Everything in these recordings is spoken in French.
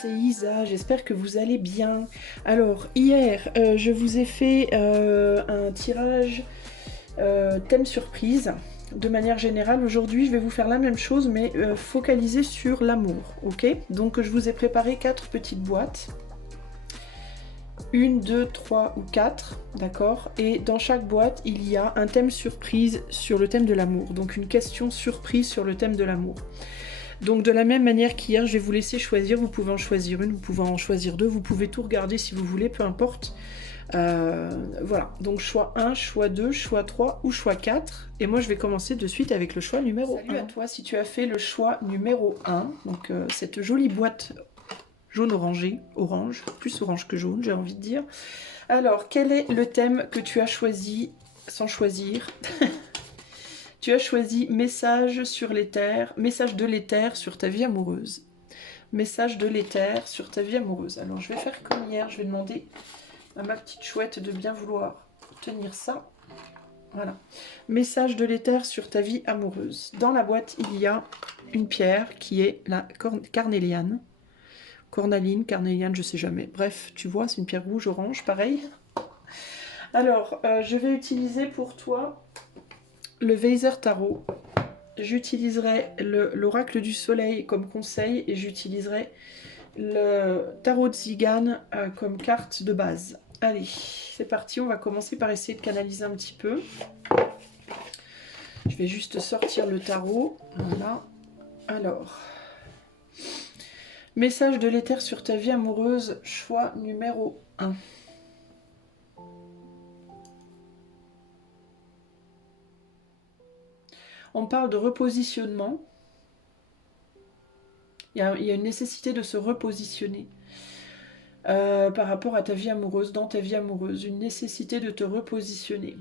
c'est Isa, j'espère que vous allez bien. Alors, hier, je vous ai fait un tirage thème surprise. De manière générale, aujourd'hui, je vais vous faire la même chose, mais focalisée sur l'amour, ok? Donc, je vous ai préparé 4 petites boîtes. 1, 2, 3 ou 4, d'accord? Et dans chaque boîte, il y a un thème surprise sur le thème de l'amour. Donc, une question surprise sur le thème de l'amour. Donc de la même manière qu'hier, je vais vous laisser choisir, vous pouvez en choisir une, vous pouvez en choisir deux, vous pouvez tout regarder si vous voulez, peu importe. Voilà, donc choix 1, choix 2, choix 3 ou choix 4. Et moi je vais commencer de suite avec le choix numéro 1. Salut à toi si tu as fait le choix numéro 1, donc cette jolie boîte jaune orangé, orange, plus orange que jaune j'ai envie de dire. Alors, quel est le thème que tu as choisi sans choisir? Tu as choisi message sur l'éther, message de l'éther sur ta vie amoureuse. Message de l'éther sur ta vie amoureuse. Alors je vais faire comme hier, je vais demander à ma petite chouette de bien vouloir tenir ça. Voilà. Message de l'éther sur ta vie amoureuse. Dans la boîte, il y a une pierre qui est la carnéliane. Cornaline, carnéliane, je sais jamais. Bref, tu vois, c'est une pierre rouge, orange, pareil. Alors, je vais utiliser pour toi le Weiser Tarot. J'utiliserai l'oracle du soleil comme conseil et j'utiliserai le tarot de Zigane comme carte de base. Allez, c'est parti, on va commencer par essayer de canaliser un petit peu. Je vais juste sortir le tarot. Voilà. Alors, message de l'éther sur ta vie amoureuse, choix numéro 1. On parle de repositionnement. Il y a une nécessité de se repositionner par rapport à ta vie amoureuse, dans ta vie amoureuse. Une nécessité de te repositionner.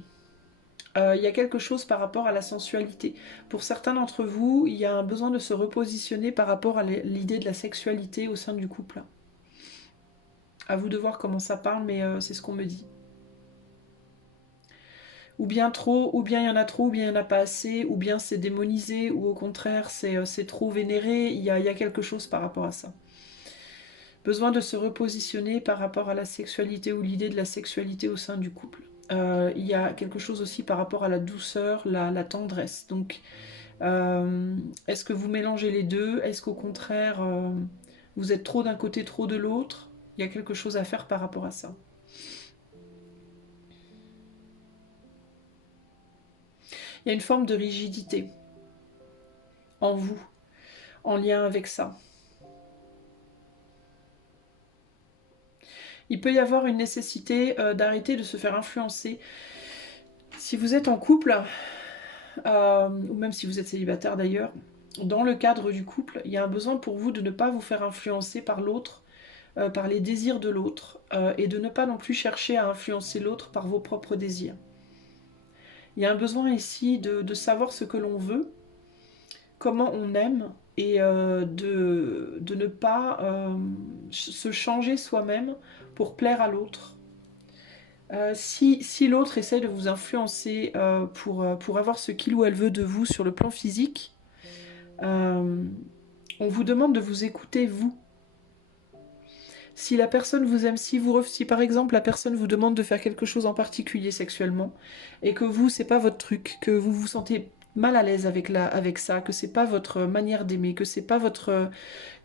Il y a quelque chose par rapport à la sensualité. Pour certains d'entre vous, il y a un besoin de se repositionner par rapport à l'idée de la sexualité au sein du couple. À vous de voir comment ça parle, mais c'est ce qu'on me dit. Ou bien trop, ou bien il y en a trop, ou bien il n'y en a pas assez, ou bien c'est démonisé, ou au contraire c'est trop vénéré, il y a quelque chose par rapport à ça. Besoin de se repositionner par rapport à la sexualité ou l'idée de la sexualité au sein du couple. Il y a quelque chose aussi par rapport à la douceur, la tendresse. Donc, est-ce que vous mélangez les deux? Est-ce qu'au contraire, vous êtes trop d'un côté, trop de l'autre? Il y a quelque chose à faire par rapport à ça. Il y a une forme de rigidité en vous, en lien avec ça. Il peut y avoir une nécessité d'arrêter de se faire influencer. Si vous êtes en couple, ou même si vous êtes célibataire d'ailleurs, dans le cadre du couple, il y a un besoin pour vous de ne pas vous faire influencer par l'autre, par les désirs de l'autre, et de ne pas non plus chercher à influencer l'autre par vos propres désirs. Il y a un besoin ici de savoir ce que l'on veut, comment on aime, et de ne pas se changer soi-même pour plaire à l'autre. Si l'autre essaie de vous influencer pour avoir ce qu'il ou elle veut de vous sur le plan physique, on vous demande de vous écouter vous. Si la personne vous aime, si par exemple la personne vous demande de faire quelque chose en particulier sexuellement, et que vous, c'est pas votre truc, que vous vous sentez mal à l'aise avec ça, que c'est pas votre manière d'aimer, que c'est pas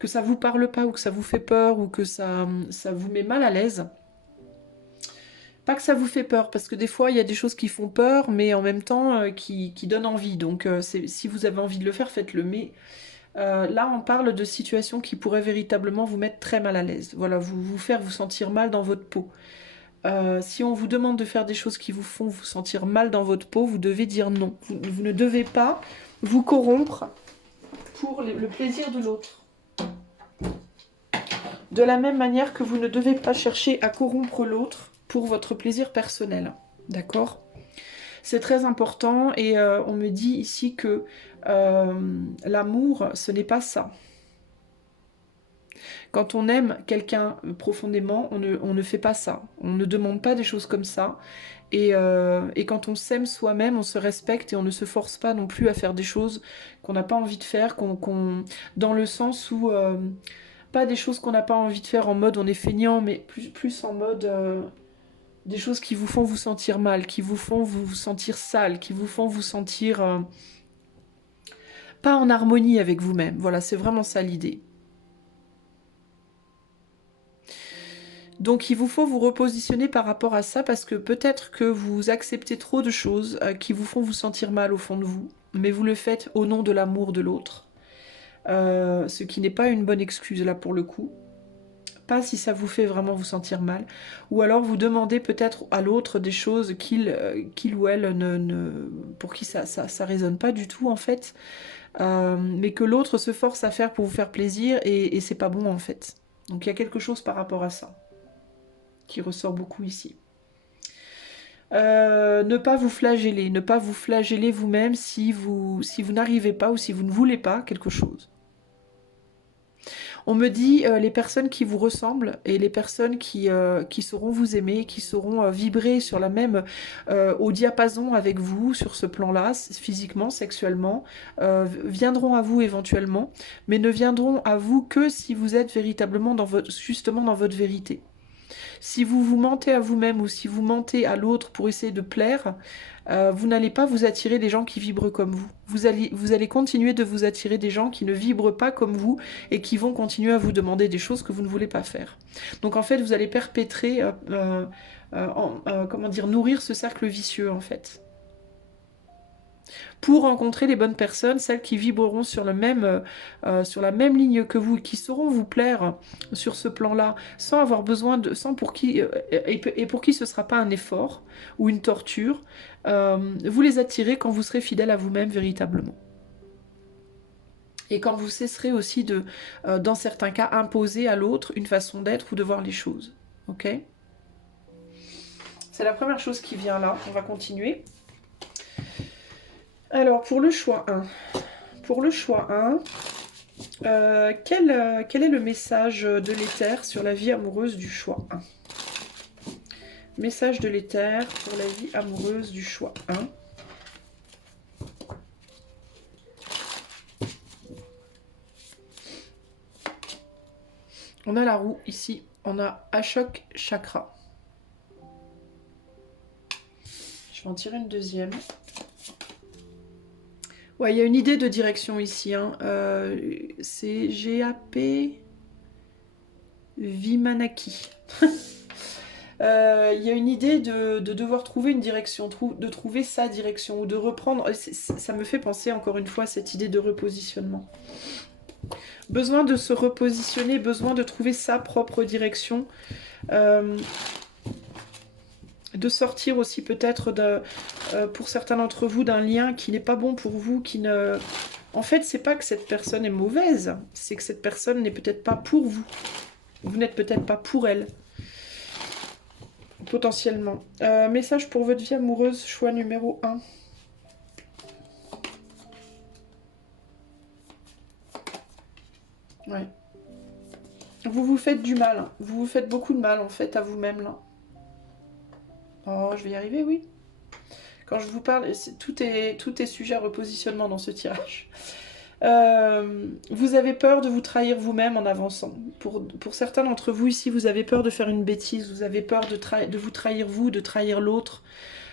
que ça vous parle pas, ou que ça vous fait peur, ou que ça vous met mal à l'aise. Pas que ça vous fait peur, parce que des fois il y a des choses qui font peur, mais en même temps qui donnent envie. Donc si vous avez envie de le faire, faites-le. Mais là on parle de situations qui pourraient véritablement vous mettre très mal à l'aise. Voilà, vous faire vous sentir mal dans votre peau. Si on vous demande de faire des choses qui vous font vous sentir mal dans votre peau, vous devez dire non. Vous ne devez pas vous corrompre pour le plaisir de l'autre. De la même manière que vous ne devez pas chercher à corrompre l'autre pour votre plaisir personnel. D'accord ? C'est très important et on me dit ici que l'amour, ce n'est pas ça. Quand on aime quelqu'un profondément, on ne fait pas ça. On ne demande pas des choses comme ça. Et quand on s'aime soi-même, on se respecte et on ne se force pas non plus à faire des choses qu'on n'a pas envie de faire, dans le sens où pas des choses qu'on n'a pas envie de faire en mode on est feignant, mais plus en mode des choses qui vous font vous sentir mal, qui vous font vous sentir sale, qui vous font vous sentir pas en harmonie avec vous-même. Voilà, c'est vraiment ça l'idée. Donc il vous faut vous repositionner par rapport à ça parce que peut-être que vous acceptez trop de choses qui vous font vous sentir mal au fond de vous, mais vous le faites au nom de l'amour de l'autre. Ce qui n'est pas une bonne excuse là pour le coup. Pas si ça vous fait vraiment vous sentir mal. Ou alors vous demandez peut-être à l'autre des choses qu'il ou elle pour qui ça résonne pas du tout en fait. Mais que l'autre se force à faire pour vous faire plaisir et c'est pas bon en fait. Donc il y a quelque chose par rapport à ça qui ressort beaucoup ici. Ne pas vous flageller vous-même si vous n'arrivez pas ou si vous ne voulez pas quelque chose. On me dit les personnes qui vous ressemblent et les personnes qui sauront vous aimer, qui sauront vibrer sur la même, au diapason avec vous sur ce plan-là, physiquement, sexuellement, viendront à vous éventuellement, mais ne viendront à vous que si vous êtes véritablement justement dans votre vérité. Si vous vous mentez à vous-même ou si vous mentez à l'autre pour essayer de plaire, vous n'allez pas vous attirer des gens qui vibrent comme vous. Vous allez continuer de vous attirer des gens qui ne vibrent pas comme vous et qui vont continuer à vous demander des choses que vous ne voulez pas faire. Donc en fait, vous allez perpétrer, comment dire, nourrir ce cercle vicieux en fait. Pour rencontrer les bonnes personnes, celles qui vibreront sur la même ligne que vous, qui sauront vous plaire sur ce plan-là, sans avoir besoin de, sans pour qui et pour qui ce ne sera pas un effort ou une torture. Vous les attirez quand vous serez fidèle à vous-même véritablement. Et quand vous cesserez aussi de, dans certains cas, imposer à l'autre une façon d'être ou de voir les choses. Ok ? C'est la première chose qui vient là. On va continuer. Alors, pour le choix 1. Pour le choix 1, quel est le message de l'éther sur la vie amoureuse du choix 1 ? Message de l'éther pour la vie amoureuse du choix 1. On a la roue ici. On a Ashok Chakra. Je vais en tirer une deuxième. Ouais, il y a une idée de direction ici. Hein. C'est GAP Vimanaki. Il y a une idée de devoir trouver une direction, de trouver sa direction, ou de reprendre... Ça me fait penser encore une fois à cette idée de repositionnement. Besoin de se repositionner, besoin de trouver sa propre direction. De sortir aussi peut-être pour certains d'entre vous d'un lien qui n'est pas bon pour vous, qui ne... En fait, c'est pas que cette personne est mauvaise, c'est que cette personne n'est peut-être pas pour vous. Vous n'êtes peut-être pas pour elle. Potentiellement. Message pour votre vie amoureuse, choix numéro 1. Ouais. Vous vous faites du mal. Vous vous faites beaucoup de mal, en fait, à vous-même, là. Oh, je vais y arriver, oui. Quand je vous parle, tout est sujet à repositionnement dans ce tirage. Vous avez peur de vous trahir vous-même en avançant. Pour certains d'entre vous ici, vous avez peur de faire une bêtise, vous avez peur de vous trahir vous, de trahir l'autre,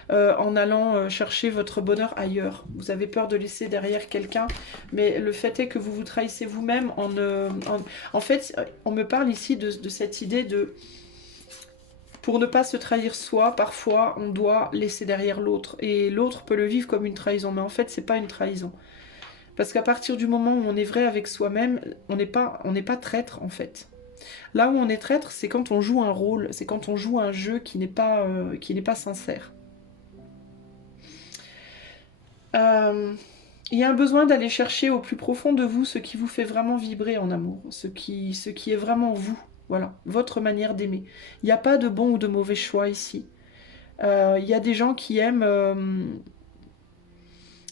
en allant chercher votre bonheur ailleurs. Vous avez peur de laisser derrière quelqu'un, mais le fait est que vous vous trahissez vous-même en fait, on me parle ici de cette idée de... Pour ne pas se trahir soi, parfois, on doit laisser derrière l'autre. Et l'autre peut le vivre comme une trahison, mais en fait, c'est pas une trahison. Parce qu'à partir du moment où on est vrai avec soi-même, on n'est pas traître, en fait. Là où on est traître, c'est quand on joue un rôle, c'est quand on joue un jeu qui n'est pas sincère. Il y a un besoin d'aller chercher au plus profond de vous ce qui vous fait vraiment vibrer en amour, ce qui est vraiment vous. Voilà, votre manière d'aimer. Il n'y a pas de bon ou de mauvais choix ici. Il y a des gens qui aiment...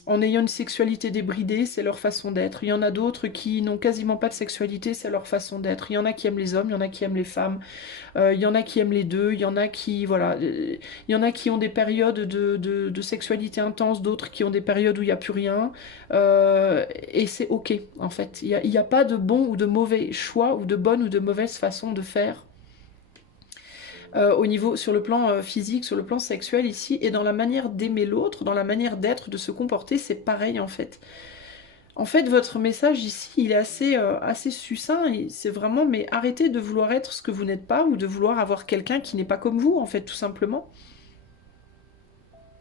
en ayant une sexualité débridée, c'est leur façon d'être. Il y en a d'autres qui n'ont quasiment pas de sexualité, c'est leur façon d'être. Il y en a qui aiment les hommes, il y en a qui aiment les femmes, il y en a qui aiment les deux, il y en a qui, voilà, il y en a qui ont des périodes de sexualité intense, d'autres qui ont des périodes où il n'y a plus rien. Et c'est ok, en fait. Il y a pas de bon ou de mauvais choix, ou de bonne ou de mauvaise façon de faire. Au niveau, sur le plan physique, sur le plan sexuel ici, et dans la manière d'aimer l'autre, dans la manière d'être, de se comporter, c'est pareil en fait. En fait, votre message ici, il est assez succinct, c'est vraiment, mais arrêtez de vouloir être ce que vous n'êtes pas, ou de vouloir avoir quelqu'un qui n'est pas comme vous, en fait, tout simplement.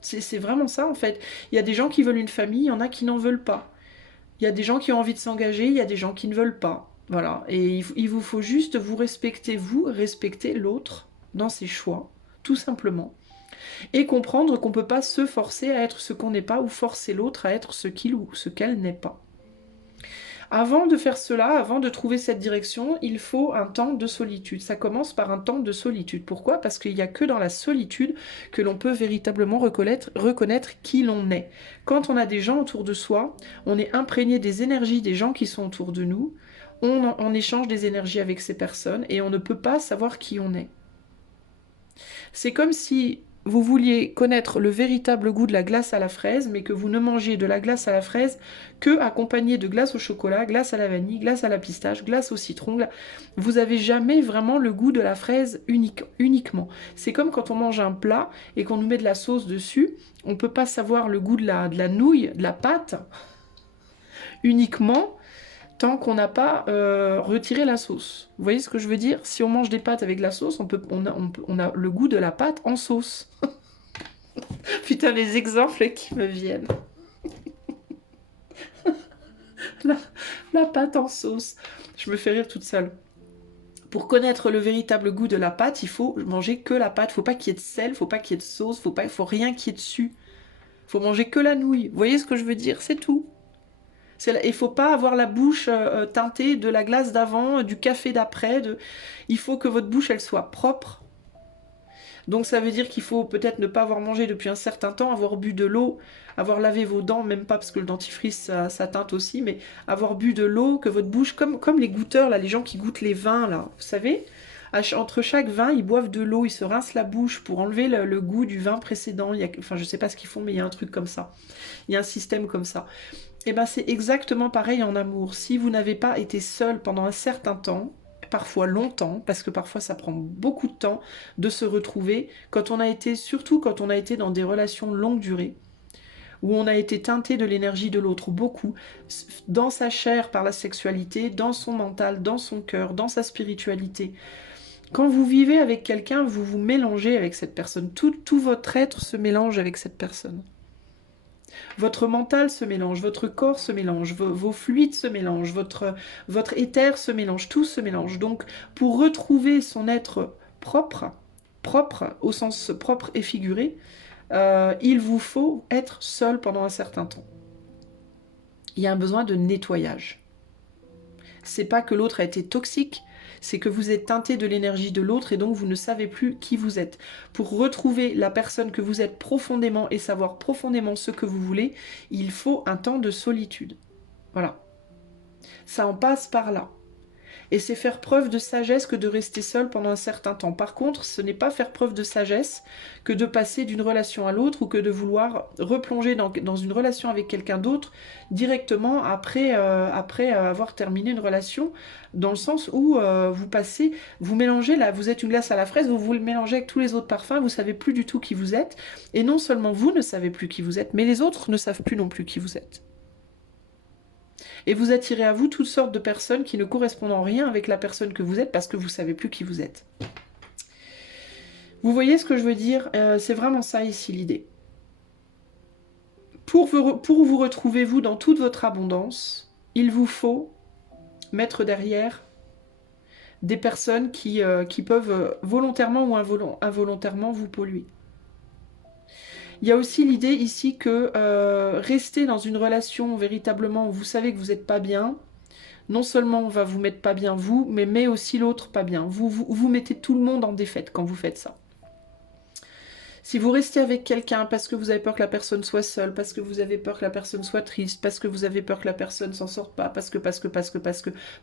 C'est vraiment ça, en fait. Il y a des gens qui veulent une famille, il y en a qui n'en veulent pas. Il y a des gens qui ont envie de s'engager, il y a des gens qui ne veulent pas. Voilà, et il vous faut juste vous, respecter l'autre dans ses choix, tout simplement. Et comprendre qu'on ne peut pas se forcer à être ce qu'on n'est pas, ou forcer l'autre à être ce qu'il ou ce qu'elle n'est pas. Avant de faire cela, avant de trouver cette direction, il faut un temps de solitude. Ça commence par un temps de solitude. Pourquoi? Parce qu'il n'y a que dans la solitude que l'on peut véritablement reconnaître qui l'on est. Quand on a des gens autour de soi, on est imprégné des énergies des gens qui sont autour de nous, on échange des énergies avec ces personnes et on ne peut pas savoir qui on est. C'est comme si vous vouliez connaître le véritable goût de la glace à la fraise, mais que vous ne mangiez de la glace à la fraise que accompagnée de glace au chocolat, glace à la vanille, glace à la pistache, glace au citron. Vous n'avez jamais vraiment le goût de la fraise uniquement. C'est comme quand on mange un plat et qu'on nous met de la sauce dessus, on ne peut pas savoir le goût de la nouille, de la pâte, uniquement tant qu'on n'a pas retiré la sauce. Vous voyez ce que je veux dire? Si on mange des pâtes avec de la sauce, on a le goût de la pâte en sauce. Putain, les exemples qui me viennent. la pâte en sauce. Je me fais rire toute seule. Pour connaître le véritable goût de la pâte, il faut manger que la pâte. Faut pas qu'il y ait de sel, faut pas qu'il y ait de sauce, faut rien qu'il y ait dessus. Faut manger que la nouille. Vous voyez ce que je veux dire? C'est tout. Il ne faut pas avoir la bouche teintée de la glace d'avant, du café d'après. Il faut que votre bouche, elle soit propre. Donc ça veut dire qu'il faut peut-être ne pas avoir mangé depuis un certain temps, avoir bu de l'eau, avoir lavé vos dents, même pas parce que le dentifrice, ça teinte aussi, mais avoir bu de l'eau, que votre bouche, comme les goûteurs, là, les gens qui goûtent les vins, là, vous savez, entre chaque vin, ils boivent de l'eau, ils se rincent la bouche pour enlever le goût du vin précédent. Enfin, je sais pas ce qu'ils font, mais il y a un truc comme ça. Il y a un système comme ça. Et bien c'est exactement pareil en amour. Si vous n'avez pas été seul pendant un certain temps, parfois longtemps, parce que parfois ça prend beaucoup de temps de se retrouver, surtout quand on a été dans des relations longue durée, où on a été teinté de l'énergie de l'autre beaucoup, dans sa chair par la sexualité, dans son mental, dans son cœur, dans sa spiritualité. Quand vous vivez avec quelqu'un, vous vous mélangez avec cette personne. Tout votre être se mélange avec cette personne. Votre mental se mélange, votre corps se mélange, vos fluides se mélangent, votre éther se mélange, tout se mélange. Donc, pour retrouver son être propre au sens propre et figuré, il vous faut être seul pendant un certain temps. Il y a un besoin de nettoyage. C'est pas que l'autre a été toxique, c'est que vous êtes teinté de l'énergie de l'autre et donc vous ne savez plus qui vous êtes. Pour retrouver la personne que vous êtes profondément et savoir profondément ce que vous voulez, il faut un temps de solitude. Voilà. Ça en passe par là. Et c'est faire preuve de sagesse que de rester seul pendant un certain temps. Par contre, ce n'est pas faire preuve de sagesse que de passer d'une relation à l'autre ou que de vouloir replonger dans une relation avec quelqu'un d'autre directement après avoir terminé une relation, dans le sens où vous mélangez, là, vous êtes une glace à la fraise, vous le mélangez avec tous les autres parfums, vous savez plus du tout qui vous êtes, et non seulement vous ne savez plus qui vous êtes, mais les autres ne savent plus non plus qui vous êtes. Et vous attirez à vous toutes sortes de personnes qui ne correspondent en rien avec la personne que vous êtes parce que vous ne savez plus qui vous êtes. Vous voyez ce que je veux dire? C'est vraiment ça ici l'idée. Pour vous retrouver vous dans toute votre abondance, il vous faut mettre derrière des personnes qui peuvent volontairement ou involontairement vous polluer. Il y a aussi l'idée ici que rester dans une relation véritablement où vous savez que vous n'êtes pas bien, non seulement on va vous mettre pas bien vous, mais met aussi l'autre pas bien. Vous mettez tout le monde en défaite quand vous faites ça. Si vous restez avec quelqu'un parce que vous avez peur que la personne soit seule, parce que vous avez peur que la personne soit triste, parce que vous avez peur que la personne s'en sorte pas, parce que,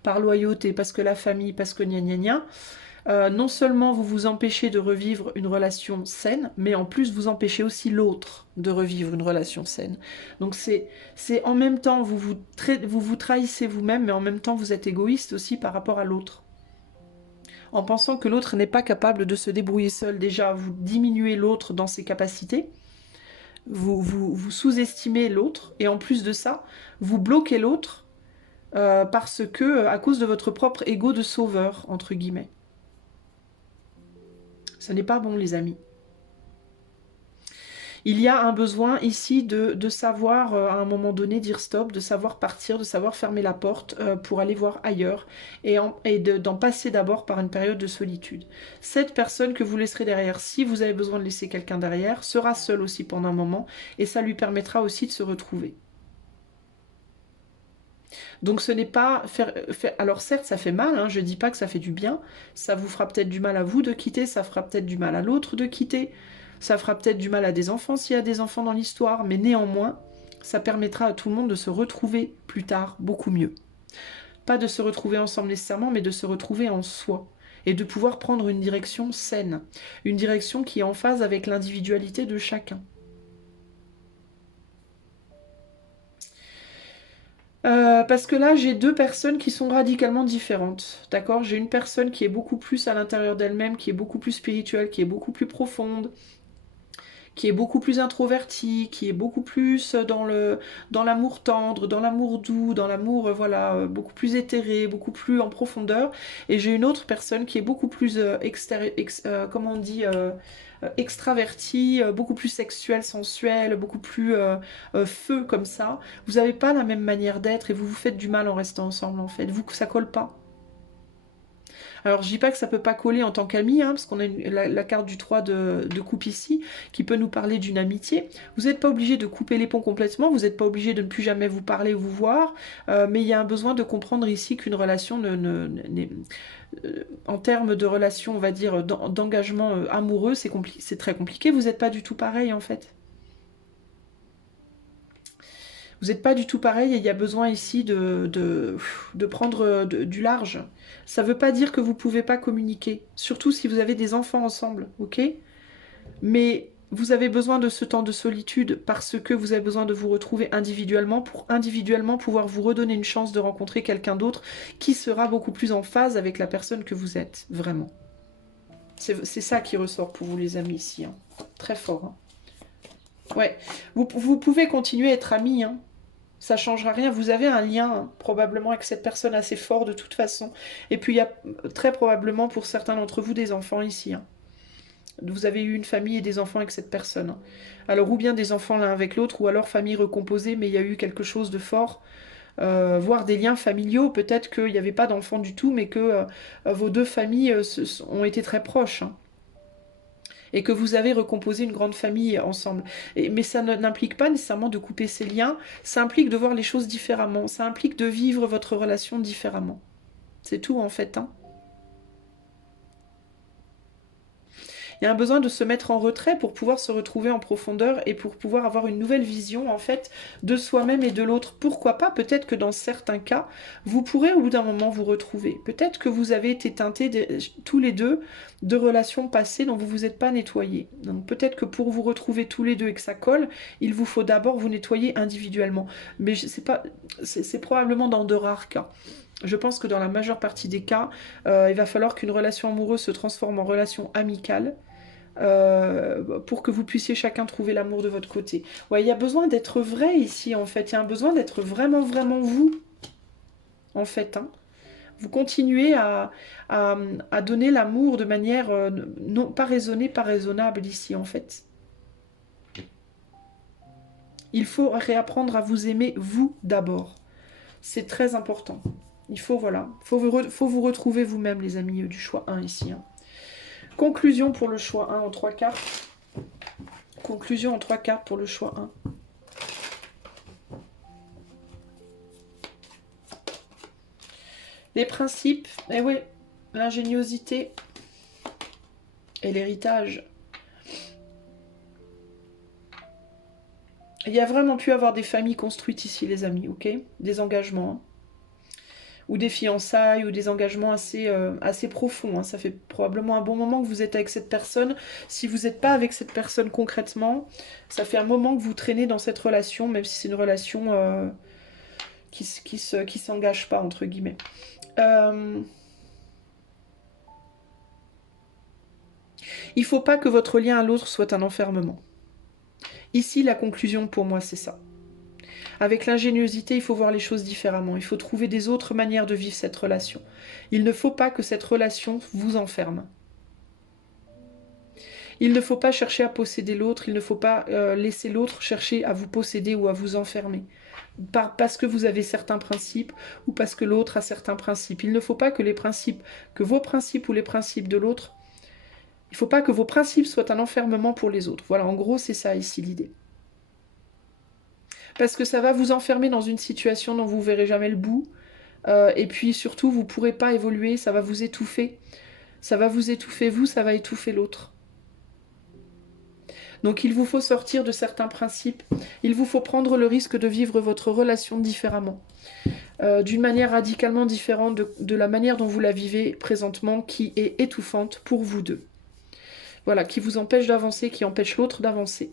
par loyauté, parce que la famille, parce que gna gna gna, non seulement vous vous empêchez de revivre une relation saine, mais en plus vous empêchez aussi l'autre de revivre une relation saine. Donc c'est en même temps, vous vous trahissez vous-même, mais en même temps vous êtes égoïste aussi par rapport à l'autre. En pensant que l'autre n'est pas capable de se débrouiller seul, déjà vous diminuez l'autre dans ses capacités, vous sous-estimez l'autre, et en plus de ça, vous bloquez l'autre parce que, à cause de votre propre ego de sauveur, entre guillemets. Ce n'est pas bon, les amis. Il y a un besoin ici de savoir, à un moment donné, dire stop, de savoir partir, de savoir fermer la porte pour aller voir ailleurs et d'en passer d'abord par une période de solitude. Cette personne que vous laisserez derrière, si vous avez besoin de laisser quelqu'un derrière, sera seule aussi pendant un moment et ça lui permettra aussi de se retrouver. Donc ce n'est pas alors certes ça fait mal, hein, je ne dis pas que ça fait du bien, ça vous fera peut-être du mal à vous de quitter, ça fera peut-être du mal à l'autre de quitter, ça fera peut-être du mal à des enfants s'il y a des enfants dans l'histoire, mais néanmoins ça permettra à tout le monde de se retrouver plus tard beaucoup mieux. Pas de se retrouver ensemble nécessairement, mais de se retrouver en soi et de pouvoir prendre une direction saine, une direction qui est en phase avec l'individualité de chacun. Parce que là, j'ai deux personnes qui sont radicalement différentes, d'accord? J'ai une personne qui est beaucoup plus à l'intérieur d'elle-même, qui est beaucoup plus spirituelle, qui est beaucoup plus profonde, qui est beaucoup plus introvertie, qui est beaucoup plus dans l'amour tendre, dans l'amour doux, dans l'amour voilà beaucoup plus éthéré, beaucoup plus en profondeur. Et j'ai une autre personne qui est beaucoup plus comment on dit extravertie, beaucoup plus sexuelle, sensuelle, beaucoup plus feu comme ça. Vous n'avez pas la même manière d'être et vous vous faites du mal en restant ensemble en fait. Vous, ça colle pas. Alors je dis pas que ça peut pas coller en tant qu'ami, hein, parce qu'on a la carte du 3 de coupe ici, qui peut nous parler d'une amitié. Vous n'êtes pas obligé de couper les ponts complètement, vous n'êtes pas obligé de ne plus jamais vous parler ou vous voir, mais il y a un besoin de comprendre ici qu'une relation en termes de relation, on va dire, d'engagement amoureux, c'est très compliqué, vous n'êtes pas du tout pareil en fait. Vous n'êtes pas du tout pareil et il y a besoin ici de prendre du large. Ça ne veut pas dire que vous ne pouvez pas communiquer, surtout si vous avez des enfants ensemble, ok? Mais vous avez besoin de ce temps de solitude parce que vous avez besoin de vous retrouver individuellement pour individuellement pouvoir vous redonner une chance de rencontrer quelqu'un d'autre qui sera beaucoup plus en phase avec la personne que vous êtes, vraiment. C'est ça qui ressort pour vous les amis ici, hein. Très fort. Hein. Ouais, vous pouvez continuer à être amis, hein. Ça changera rien. Vous avez un lien hein, probablement avec cette personne assez fort de toute façon. Et puis il y a très probablement pour certains d'entre vous des enfants ici. Hein. Vous avez eu une famille et des enfants avec cette personne. Hein. Alors ou bien des enfants l'un avec l'autre, ou alors famille recomposée, mais il y a eu quelque chose de fort. Voire des liens familiaux. Peut-être qu'il n'y avait pas d'enfants du tout, mais que vos deux familles ont été très proches. Hein. Et que vous avez recomposé une grande famille ensemble. Mais ça n'implique pas nécessairement de couper ces liens, ça implique de voir les choses différemment, ça implique de vivre votre relation différemment. C'est tout en fait. Hein. Il y a un besoin de se mettre en retrait pour pouvoir se retrouver en profondeur et pour pouvoir avoir une nouvelle vision en fait de soi-même et de l'autre. Pourquoi pas? Peut-être que dans certains cas, vous pourrez au bout d'un moment vous retrouver. Peut-être que vous avez été teintés tous les deux de relations passées dont vous vous êtes pas nettoyés. Donc peut-être que pour vous retrouver tous les deux et que ça colle, il vous faut d'abord vous nettoyer individuellement. Mais c'est probablement dans de rares cas. Je pense que dans la majeure partie des cas, il va falloir qu'une relation amoureuse se transforme en relation amicale pour que vous puissiez chacun trouver l'amour de votre côté. Ouais, il y a besoin d'être vrai ici, en fait. Il y a un besoin d'être vraiment, vraiment vous, en fait. Hein. Vous continuez à donner l'amour de manière non, pas raisonnée, pas raisonnable ici, en fait. Il faut réapprendre à vous aimer, vous, d'abord. C'est très important. Il faut, voilà, faut vous retrouver vous-même, les amis du choix 1 ici. Hein. Conclusion pour le choix 1 en 3 cartes. Conclusion en 3 cartes pour le choix 1. Les principes, eh oui, l'ingéniosité et l'héritage. Il y a vraiment pu avoir des familles construites ici, les amis, ok? Des engagements, hein. Ou des fiançailles, ou des engagements assez profonds, hein. Ça fait probablement un bon moment que vous êtes avec cette personne. Si vous n'êtes pas avec cette personne concrètement, ça fait un moment que vous traînez dans cette relation, même si c'est une relation qui s'engage pas, entre guillemets. Il ne faut pas que votre lien à l'autre soit un enfermement. Ici, la conclusion pour moi, c'est ça. Avec l'ingéniosité, il faut voir les choses différemment. Il faut trouver des autres manières de vivre cette relation. Il ne faut pas que cette relation vous enferme. Il ne faut pas chercher à posséder l'autre. Il ne faut pas laisser l'autre chercher à vous posséder ou à vous enfermer. Parce que vous avez certains principes ou parce que l'autre a certains principes. Il ne faut pas que vos principes ou les principes de l'autre, il ne faut pas que vos principes soient un enfermement pour les autres. Voilà, en gros, c'est ça ici l'idée. Parce que ça va vous enfermer dans une situation dont vous ne verrez jamais le bout. Et puis surtout, vous ne pourrez pas évoluer, ça va vous étouffer. Ça va vous étouffer vous, ça va étouffer l'autre. Donc il vous faut sortir de certains principes. Il vous faut prendre le risque de vivre votre relation différemment. D'une manière radicalement différente de la manière dont vous la vivez présentement, qui est étouffante pour vous deux. Voilà, qui vous empêche d'avancer, qui empêche l'autre d'avancer.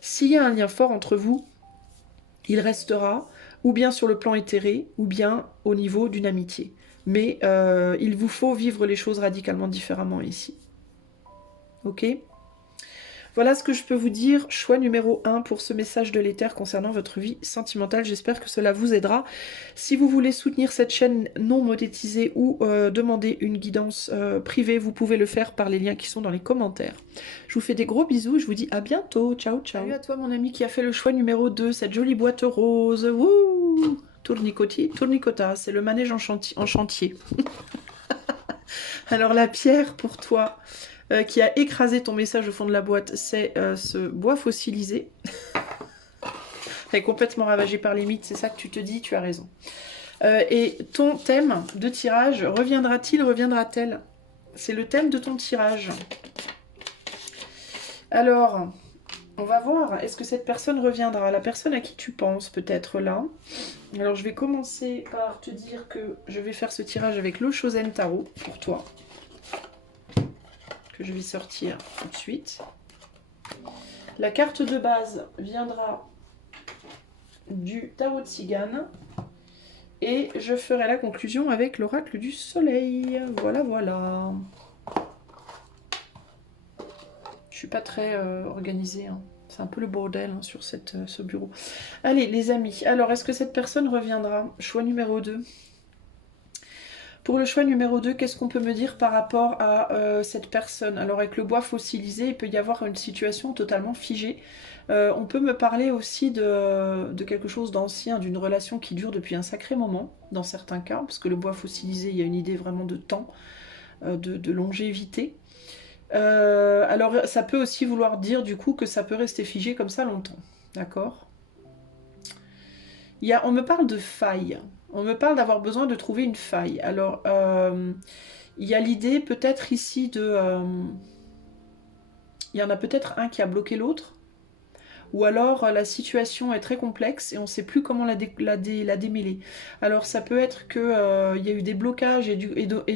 S'il y a un lien fort entre vous, il restera ou bien sur le plan éthéré, ou bien au niveau d'une amitié. Mais il vous faut vivre les choses radicalement différemment ici. Ok ? Voilà ce que je peux vous dire. Choix numéro 1 pour ce message de l'éther concernant votre vie sentimentale. J'espère que cela vous aidera. Si vous voulez soutenir cette chaîne non monétisée ou demander une guidance privée, vous pouvez le faire par les liens qui sont dans les commentaires. Je vous fais des gros bisous. Je vous dis à bientôt. Ciao, ciao. Salut à toi mon ami qui a fait le choix numéro 2, cette jolie boîte rose. Wouh! Tournicota, c'est le manège en chantier. Alors la pierre pour toi qui a écrasé ton message au fond de la boîte, c'est ce bois fossilisé. Elle est complètement ravagée par les mythes, c'est ça que tu te dis, tu as raison. Et ton thème de tirage, reviendra-t-il, reviendra-t-elle? C'est le thème de ton tirage. Alors, on va voir, est-ce que cette personne reviendra? La personne à qui tu penses peut-être là. Alors je vais commencer par te dire que je vais faire ce tirage avec le Shosen Tarot pour toi. Que je vais sortir tout de suite. La carte de base viendra du Tarot de Cigane. Et je ferai la conclusion avec l'oracle du soleil. Voilà, voilà. Je suis pas très organisée, hein. C'est un peu le bordel hein, sur ce bureau. Allez, les amis. Alors, est-ce que cette personne reviendra? Choix numéro 2. Pour le choix numéro 2, qu'est-ce qu'on peut me dire par rapport à cette personne? Alors avec le bois fossilisé, il peut y avoir une situation totalement figée. On peut me parler aussi de quelque chose d'ancien, d'une relation qui dure depuis un sacré moment, dans certains cas, parce que le bois fossilisé, il y a une idée vraiment de temps, de longévité. Alors ça peut aussi vouloir dire du coup que ça peut rester figé comme ça longtemps, d'accord? On me parle de faille. On me parle d'avoir besoin de trouver une faille. Alors, il y a l'idée peut-être ici de... il y en a peut-être un qui a bloqué l'autre. Ou alors la situation est très complexe et on ne sait plus comment la démêler. Alors ça peut être qu'il y a eu des blocages et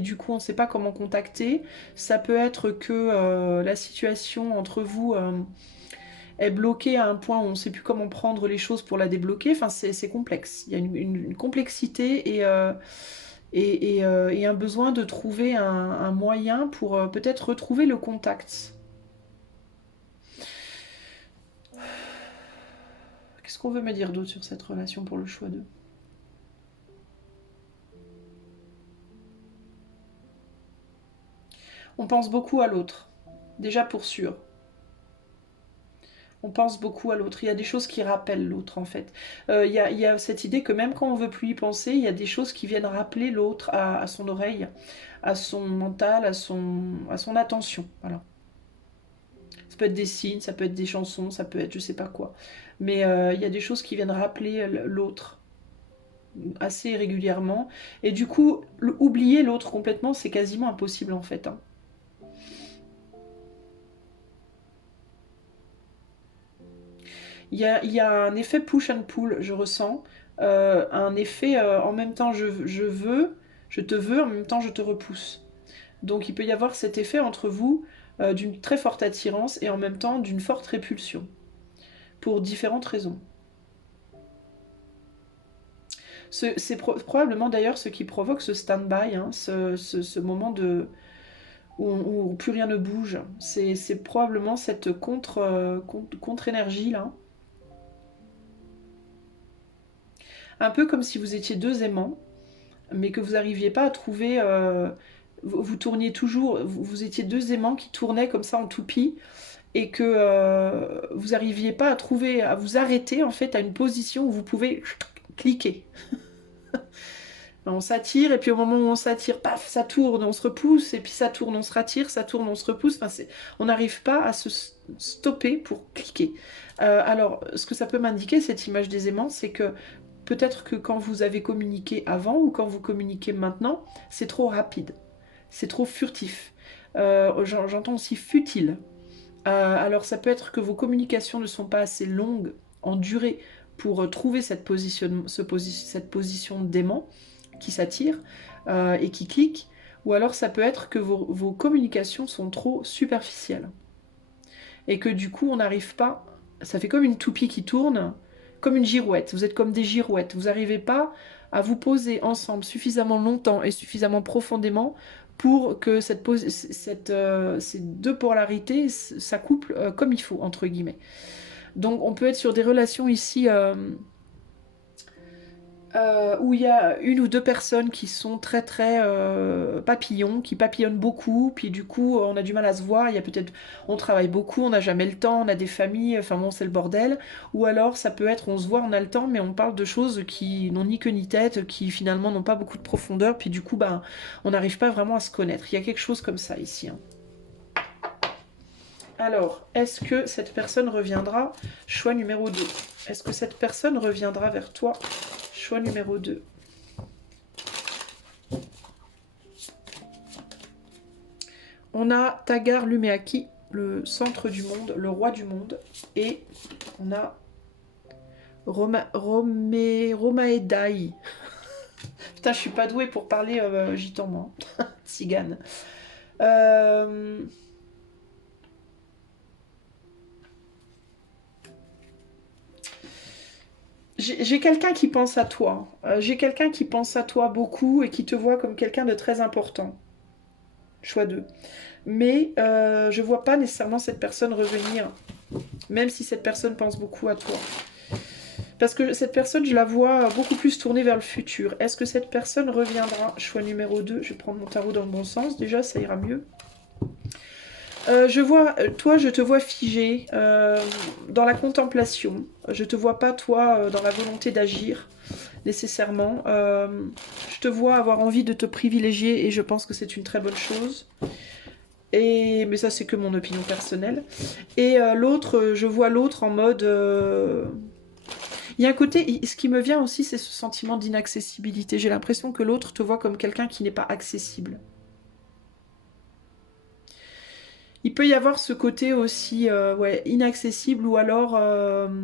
du coup on ne sait pas comment contacter. Ça peut être que la situation entre vous... est bloquée à un point où on ne sait plus comment prendre les choses pour la débloquer. Enfin, c'est complexe. Il y a une complexité et un besoin de trouver un moyen pour peut-être retrouver le contact. Qu'est-ce qu'on veut me dire d'autre sur cette relation pour le choix 2? On pense beaucoup à l'autre. Déjà pour sûr. On pense beaucoup à l'autre. Il y a des choses qui rappellent l'autre, en fait. Il y a cette idée que même quand on ne veut plus y penser, il y a des choses qui viennent rappeler l'autre à son oreille, à son mental, à son attention. Voilà. Ça peut être des signes, ça peut être des chansons, ça peut être je sais pas quoi. Mais il y a des choses qui viennent rappeler l'autre assez régulièrement. Et du coup, oublier l'autre complètement, c'est quasiment impossible, en fait. Hein. il y a un effet push and pull, je ressens. Un effet en même temps je veux, je te veux, en même temps je te repousse. Donc il peut y avoir cet effet entre vous d'une très forte attirance et en même temps d'une forte répulsion, pour différentes raisons. C'est probablement d'ailleurs ce qui provoque ce stand-by, hein, ce moment où plus rien ne bouge. C'est probablement cette contre-énergie là. Un peu comme si vous étiez deux aimants, mais que vous n'arriviez pas à trouver... vous tourniez toujours, vous étiez deux aimants qui tournaient comme ça en toupie, et que vous n'arriviez pas à trouver, à vous arrêter en fait à une position où vous pouvez cliquer. On s'attire, et puis au moment où on s'attire, paf, ça tourne, on se repousse, et puis ça tourne, on se rattire, ça tourne, on se repousse. Enfin, on n'arrive pas à se stopper pour cliquer. Alors, ce que ça peut m'indiquer, cette image des aimants, c'est que peut-être que quand vous avez communiqué avant ou quand vous communiquez maintenant, c'est trop rapide, c'est trop furtif. J'entends aussi futile. Alors ça peut être que vos communications ne sont pas assez longues en durée pour trouver cette position d'aimant qui s'attire et qui clique, ou alors ça peut être que vos communications sont trop superficielles et que du coup on n'arrive pas, ça fait comme une toupie qui tourne, comme une girouette, vous êtes comme des girouettes, vous n'arrivez pas à vous poser ensemble suffisamment longtemps et suffisamment profondément pour que ces deux polarités s'accouplent comme il faut, entre guillemets. Donc on peut être sur des relations ici où il y a une ou deux personnes qui sont très très papillons, qui papillonnent beaucoup, puis du coup on a du mal à se voir, il y a peut-être, on travaille beaucoup, on n'a jamais le temps, on a des familles, enfin bon c'est le bordel, ou alors ça peut être on se voit, on a le temps, mais on parle de choses qui n'ont ni queue ni tête, qui finalement n'ont pas beaucoup de profondeur, puis du coup bah, on n'arrive pas vraiment à se connaître, il y a quelque chose comme ça ici. Hein. Alors, est-ce que cette personne reviendra? Choix numéro 2. Est-ce que cette personne reviendra vers toi? Choix numéro 2. On a Tagar Lumeaki, le centre du monde, le roi du monde. Et on a Romaedai. Putain, je suis pas douée pour parler gitan, moi. Tzigane. J'ai quelqu'un qui pense à toi. J'ai quelqu'un qui pense à toi beaucoup et qui te voit comme quelqu'un de très important. Choix 2. Mais je vois pas nécessairement cette personne revenir, même si cette personne pense beaucoup à toi. Parce que cette personne, je la vois beaucoup plus tournée vers le futur. Est-ce que cette personne reviendra? Choix numéro 2. Je vais prendre mon tarot dans le bon sens. Déjà, ça ira mieux. Toi, je te vois figé dans la contemplation. Je te vois pas, toi, dans la volonté d'agir, nécessairement. Je te vois avoir envie de te privilégier et je pense que c'est une très bonne chose. Mais ça, c'est que mon opinion personnelle. Et l'autre, je vois l'autre en mode... Il y a un côté, ce qui me vient aussi, c'est ce sentiment d'inaccessibilité. J'ai l'impression que l'autre te voit comme quelqu'un qui n'est pas accessible. Il peut y avoir ce côté aussi ouais, inaccessible ou alors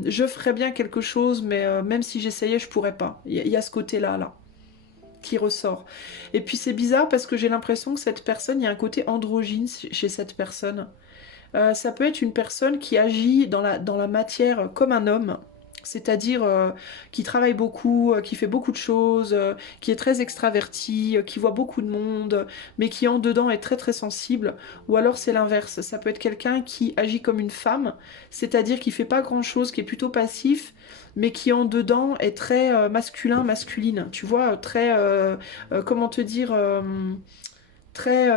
je ferais bien quelque chose mais même si j'essayais je pourrais pas. Il y a ce côté-là là, qui ressort. Et puis c'est bizarre parce que j'ai l'impression que cette personne, il y a un côté androgyne chez cette personne. Ça peut être une personne qui agit dans la matière comme un homme, c'est-à-dire qui travaille beaucoup, qui fait beaucoup de choses, qui est très extraverti, qui voit beaucoup de monde, mais qui en dedans est très très sensible. Ou alors c'est l'inverse, ça peut être quelqu'un qui agit comme une femme, c'est-à-dire qui fait pas grand-chose, qui est plutôt passif, mais qui en dedans est très masculin, masculine. Tu vois, très, comment te dire, très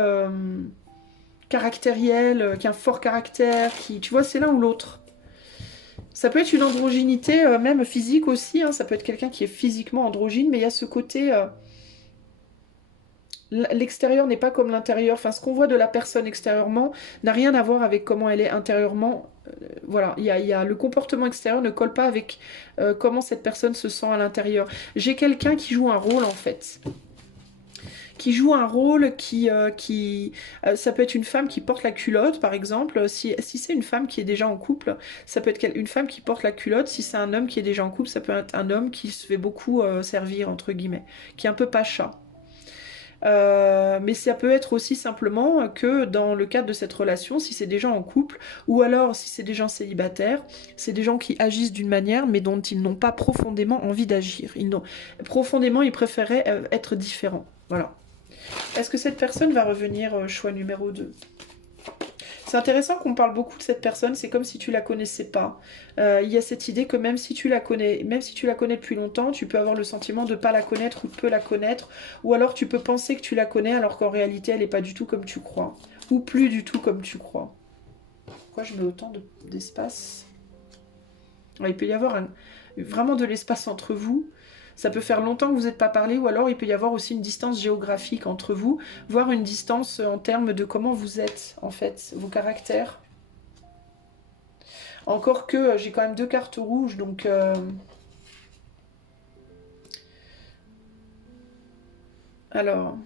caractériel, qui a un fort caractère, qui, tu vois, c'est l'un ou l'autre. Ça peut être une androgynité, même physique aussi, hein. Ça peut être quelqu'un qui est physiquement androgyne, mais il y a ce côté... l'extérieur n'est pas comme l'intérieur. Enfin, ce qu'on voit de la personne extérieurement n'a rien à voir avec comment elle est intérieurement. Voilà, il y a le comportement extérieur ne colle pas avec comment cette personne se sent à l'intérieur. J'ai quelqu'un qui joue un rôle, en fait. qui joue un rôle ça peut être une femme qui porte la culotte, par exemple. Si c'est une femme qui est déjà en couple, ça peut être une femme qui porte la culotte. Si c'est un homme qui est déjà en couple, ça peut être un homme qui se fait beaucoup servir, entre guillemets, qui est un peu pacha. Mais ça peut être aussi simplement que dans le cadre de cette relation, si c'est des gens en couple, ou alors si c'est des gens célibataires, c'est des gens qui agissent d'une manière, mais dont ils n'ont pas profondément envie d'agir. Profondément, ils préféraient être différents. Voilà. Est-ce que cette personne va revenir choix numéro 2? C'est intéressant qu'on parle beaucoup de cette personne, c'est comme si tu la connaissais pas. Il y a cette idée que même si tu la connais, même si tu la connais depuis longtemps, tu peux avoir le sentiment de ne pas la connaître ou de peu la connaître, ou alors tu peux penser que tu la connais alors qu'en réalité elle n'est pas du tout comme tu crois, ou plus du tout comme tu crois. Pourquoi je mets autant d'espace? Il peut y avoir vraiment de l'espace entre vous. Ça peut faire longtemps que vous n'êtes pas parlé, ou alors il peut y avoir aussi une distance géographique entre vous, voire une distance en termes de comment vous êtes, en fait, vos caractères. Encore que j'ai quand même 2 cartes rouges, donc... Alors...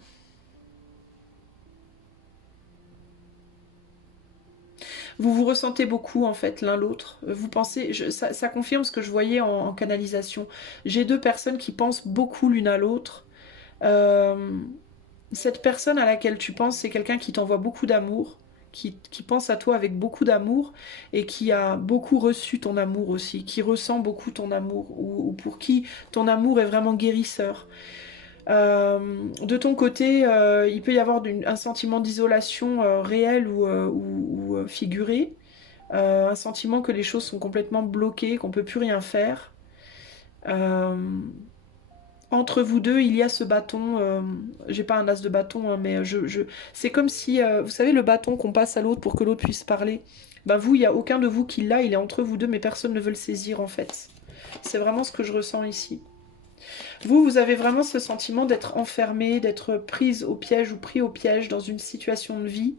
Vous vous ressentez beaucoup, en fait, l'un l'autre. Vous pensez... ça confirme ce que je voyais en canalisation. J'ai 2 personnes qui pensent beaucoup l'une à l'autre. Cette personne à laquelle tu penses, c'est quelqu'un qui t'envoie beaucoup d'amour, qui pense à toi avec beaucoup d'amour et qui a beaucoup reçu ton amour aussi, qui ressent beaucoup ton amour ou pour qui ton amour est vraiment guérisseur. De ton côté, il peut y avoir un sentiment d'isolation réel ou figuré, un sentiment que les choses sont complètement bloquées, qu'on ne peut plus rien faire. Entre vous deux, il y a ce bâton. J'ai pas un as de bâton, hein, mais c'est comme si, vous savez, le bâton qu'on passe à l'autre pour que l'autre puisse parler. Bah vous, il n'y a aucun de vous qui l'a, il est entre vous deux, mais personne ne veut le saisir en fait. C'est vraiment ce que je ressens ici. Vous avez vraiment ce sentiment d'être enfermé, d'être prise au piège ou pris au piège dans une situation de vie.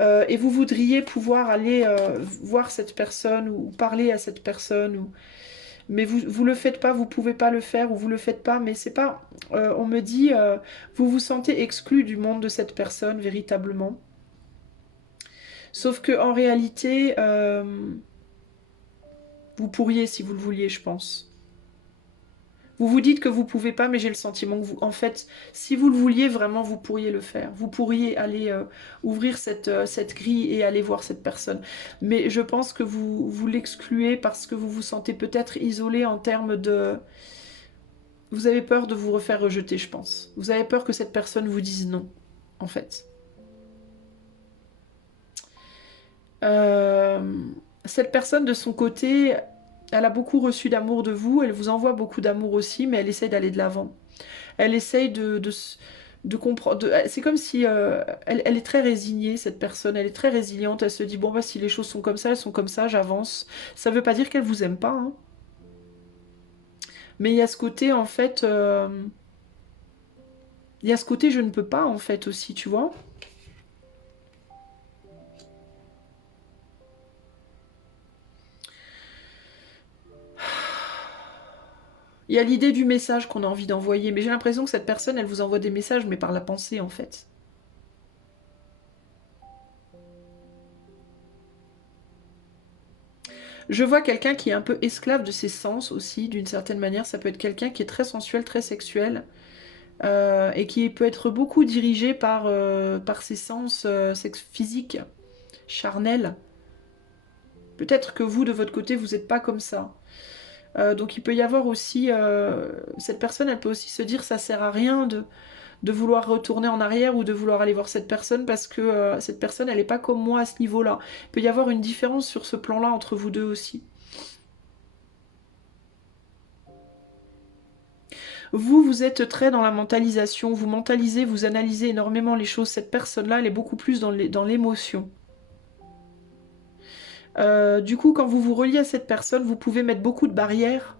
Et vous voudriez pouvoir aller voir cette personne ou parler à cette personne mais vous le faites pas, vous pouvez pas le faire ou vous le faites pas, mais c'est pas. On me dit, vous vous sentez exclu du monde de cette personne véritablement. Sauf que en réalité, vous pourriez si vous le vouliez, je pense. Vous vous dites que vous pouvez pas, mais j'ai le sentiment que vous, en fait, si vous le vouliez vraiment, vous pourriez le faire. Vous pourriez aller ouvrir cette grille et aller voir cette personne. Mais je pense que vous l'excluez parce que vous vous sentez peut-être isolé en termes de. Vous avez peur de vous refaire rejeter, je pense. Vous avez peur que cette personne vous dise non, en fait. Euh, Cette personne, de son côté, elle a beaucoup reçu d'amour de vous, elle vous envoie beaucoup d'amour aussi, mais elle essaye d'aller de l'avant. Elle essaye de comprendre. C'est comme si elle est très résignée, cette personne, elle est très résiliente, elle se dit, bon, bah, si les choses sont comme ça, elles sont comme ça, j'avance. Ça veut pas dire qu'elle vous aime pas, hein. Mais il y a ce côté, en fait, il y a ce côté je ne peux pas, en fait, aussi, tu vois. Il y a l'idée du message qu'on a envie d'envoyer, mais j'ai l'impression que cette personne, elle vous envoie des messages, mais par la pensée, en fait. Je vois quelqu'un qui est un peu esclave de ses sens aussi, d'une certaine manière. Ça peut être quelqu'un qui est très sensuel, très sexuel, et qui peut être beaucoup dirigé par ses sens physiques, charnels. Peut-être que vous, de votre côté, vous n'êtes pas comme ça. Donc il peut y avoir aussi... cette personne, elle peut aussi se dire, ça sert à rien de vouloir retourner en arrière ou de vouloir aller voir cette personne parce que cette personne, elle n'est pas comme moi à ce niveau-là. Il peut y avoir une différence sur ce plan-là entre vous deux aussi. Vous êtes très dans la mentalisation, vous mentalisez, vous analysez énormément les choses. Cette personne-là, elle est beaucoup plus dans l'émotion. Du coup, quand vous vous reliez à cette personne, vous pouvez mettre beaucoup de barrières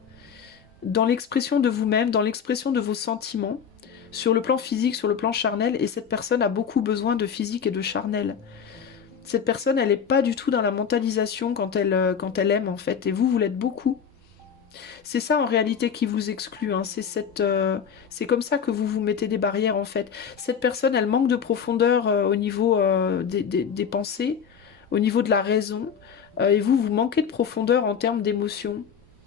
dans l'expression de vous-même, dans l'expression de vos sentiments, sur le plan physique, sur le plan charnel, et cette personne a beaucoup besoin de physique et de charnel. Cette personne, elle n'est pas du tout dans la mentalisation quand elle aime, en fait, et vous l'êtes beaucoup. C'est ça en réalité qui vous exclut, hein. C'est comme ça que vous vous mettez des barrières en fait. Cette personne, elle manque de profondeur au niveau des pensées, au niveau de la raison, et vous, vous manquez de profondeur en termes d'émotion.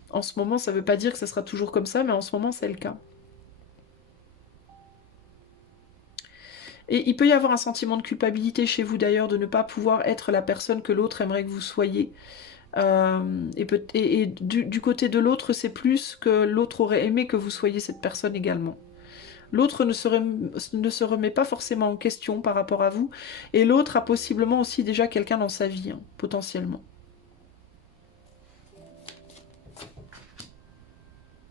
En ce moment, ça ne veut pas dire que ça sera toujours comme ça, mais en ce moment, c'est le cas. Et il peut y avoir un sentiment de culpabilité chez vous d'ailleurs de ne pas pouvoir être la personne que l'autre aimerait que vous soyez. Et du côté de l'autre, c'est plus que l'autre aurait aimé que vous soyez cette personne également. L'autre ne se remet pas forcément en question par rapport à vous, et l'autre a possiblement aussi déjà quelqu'un dans sa vie, hein, potentiellement.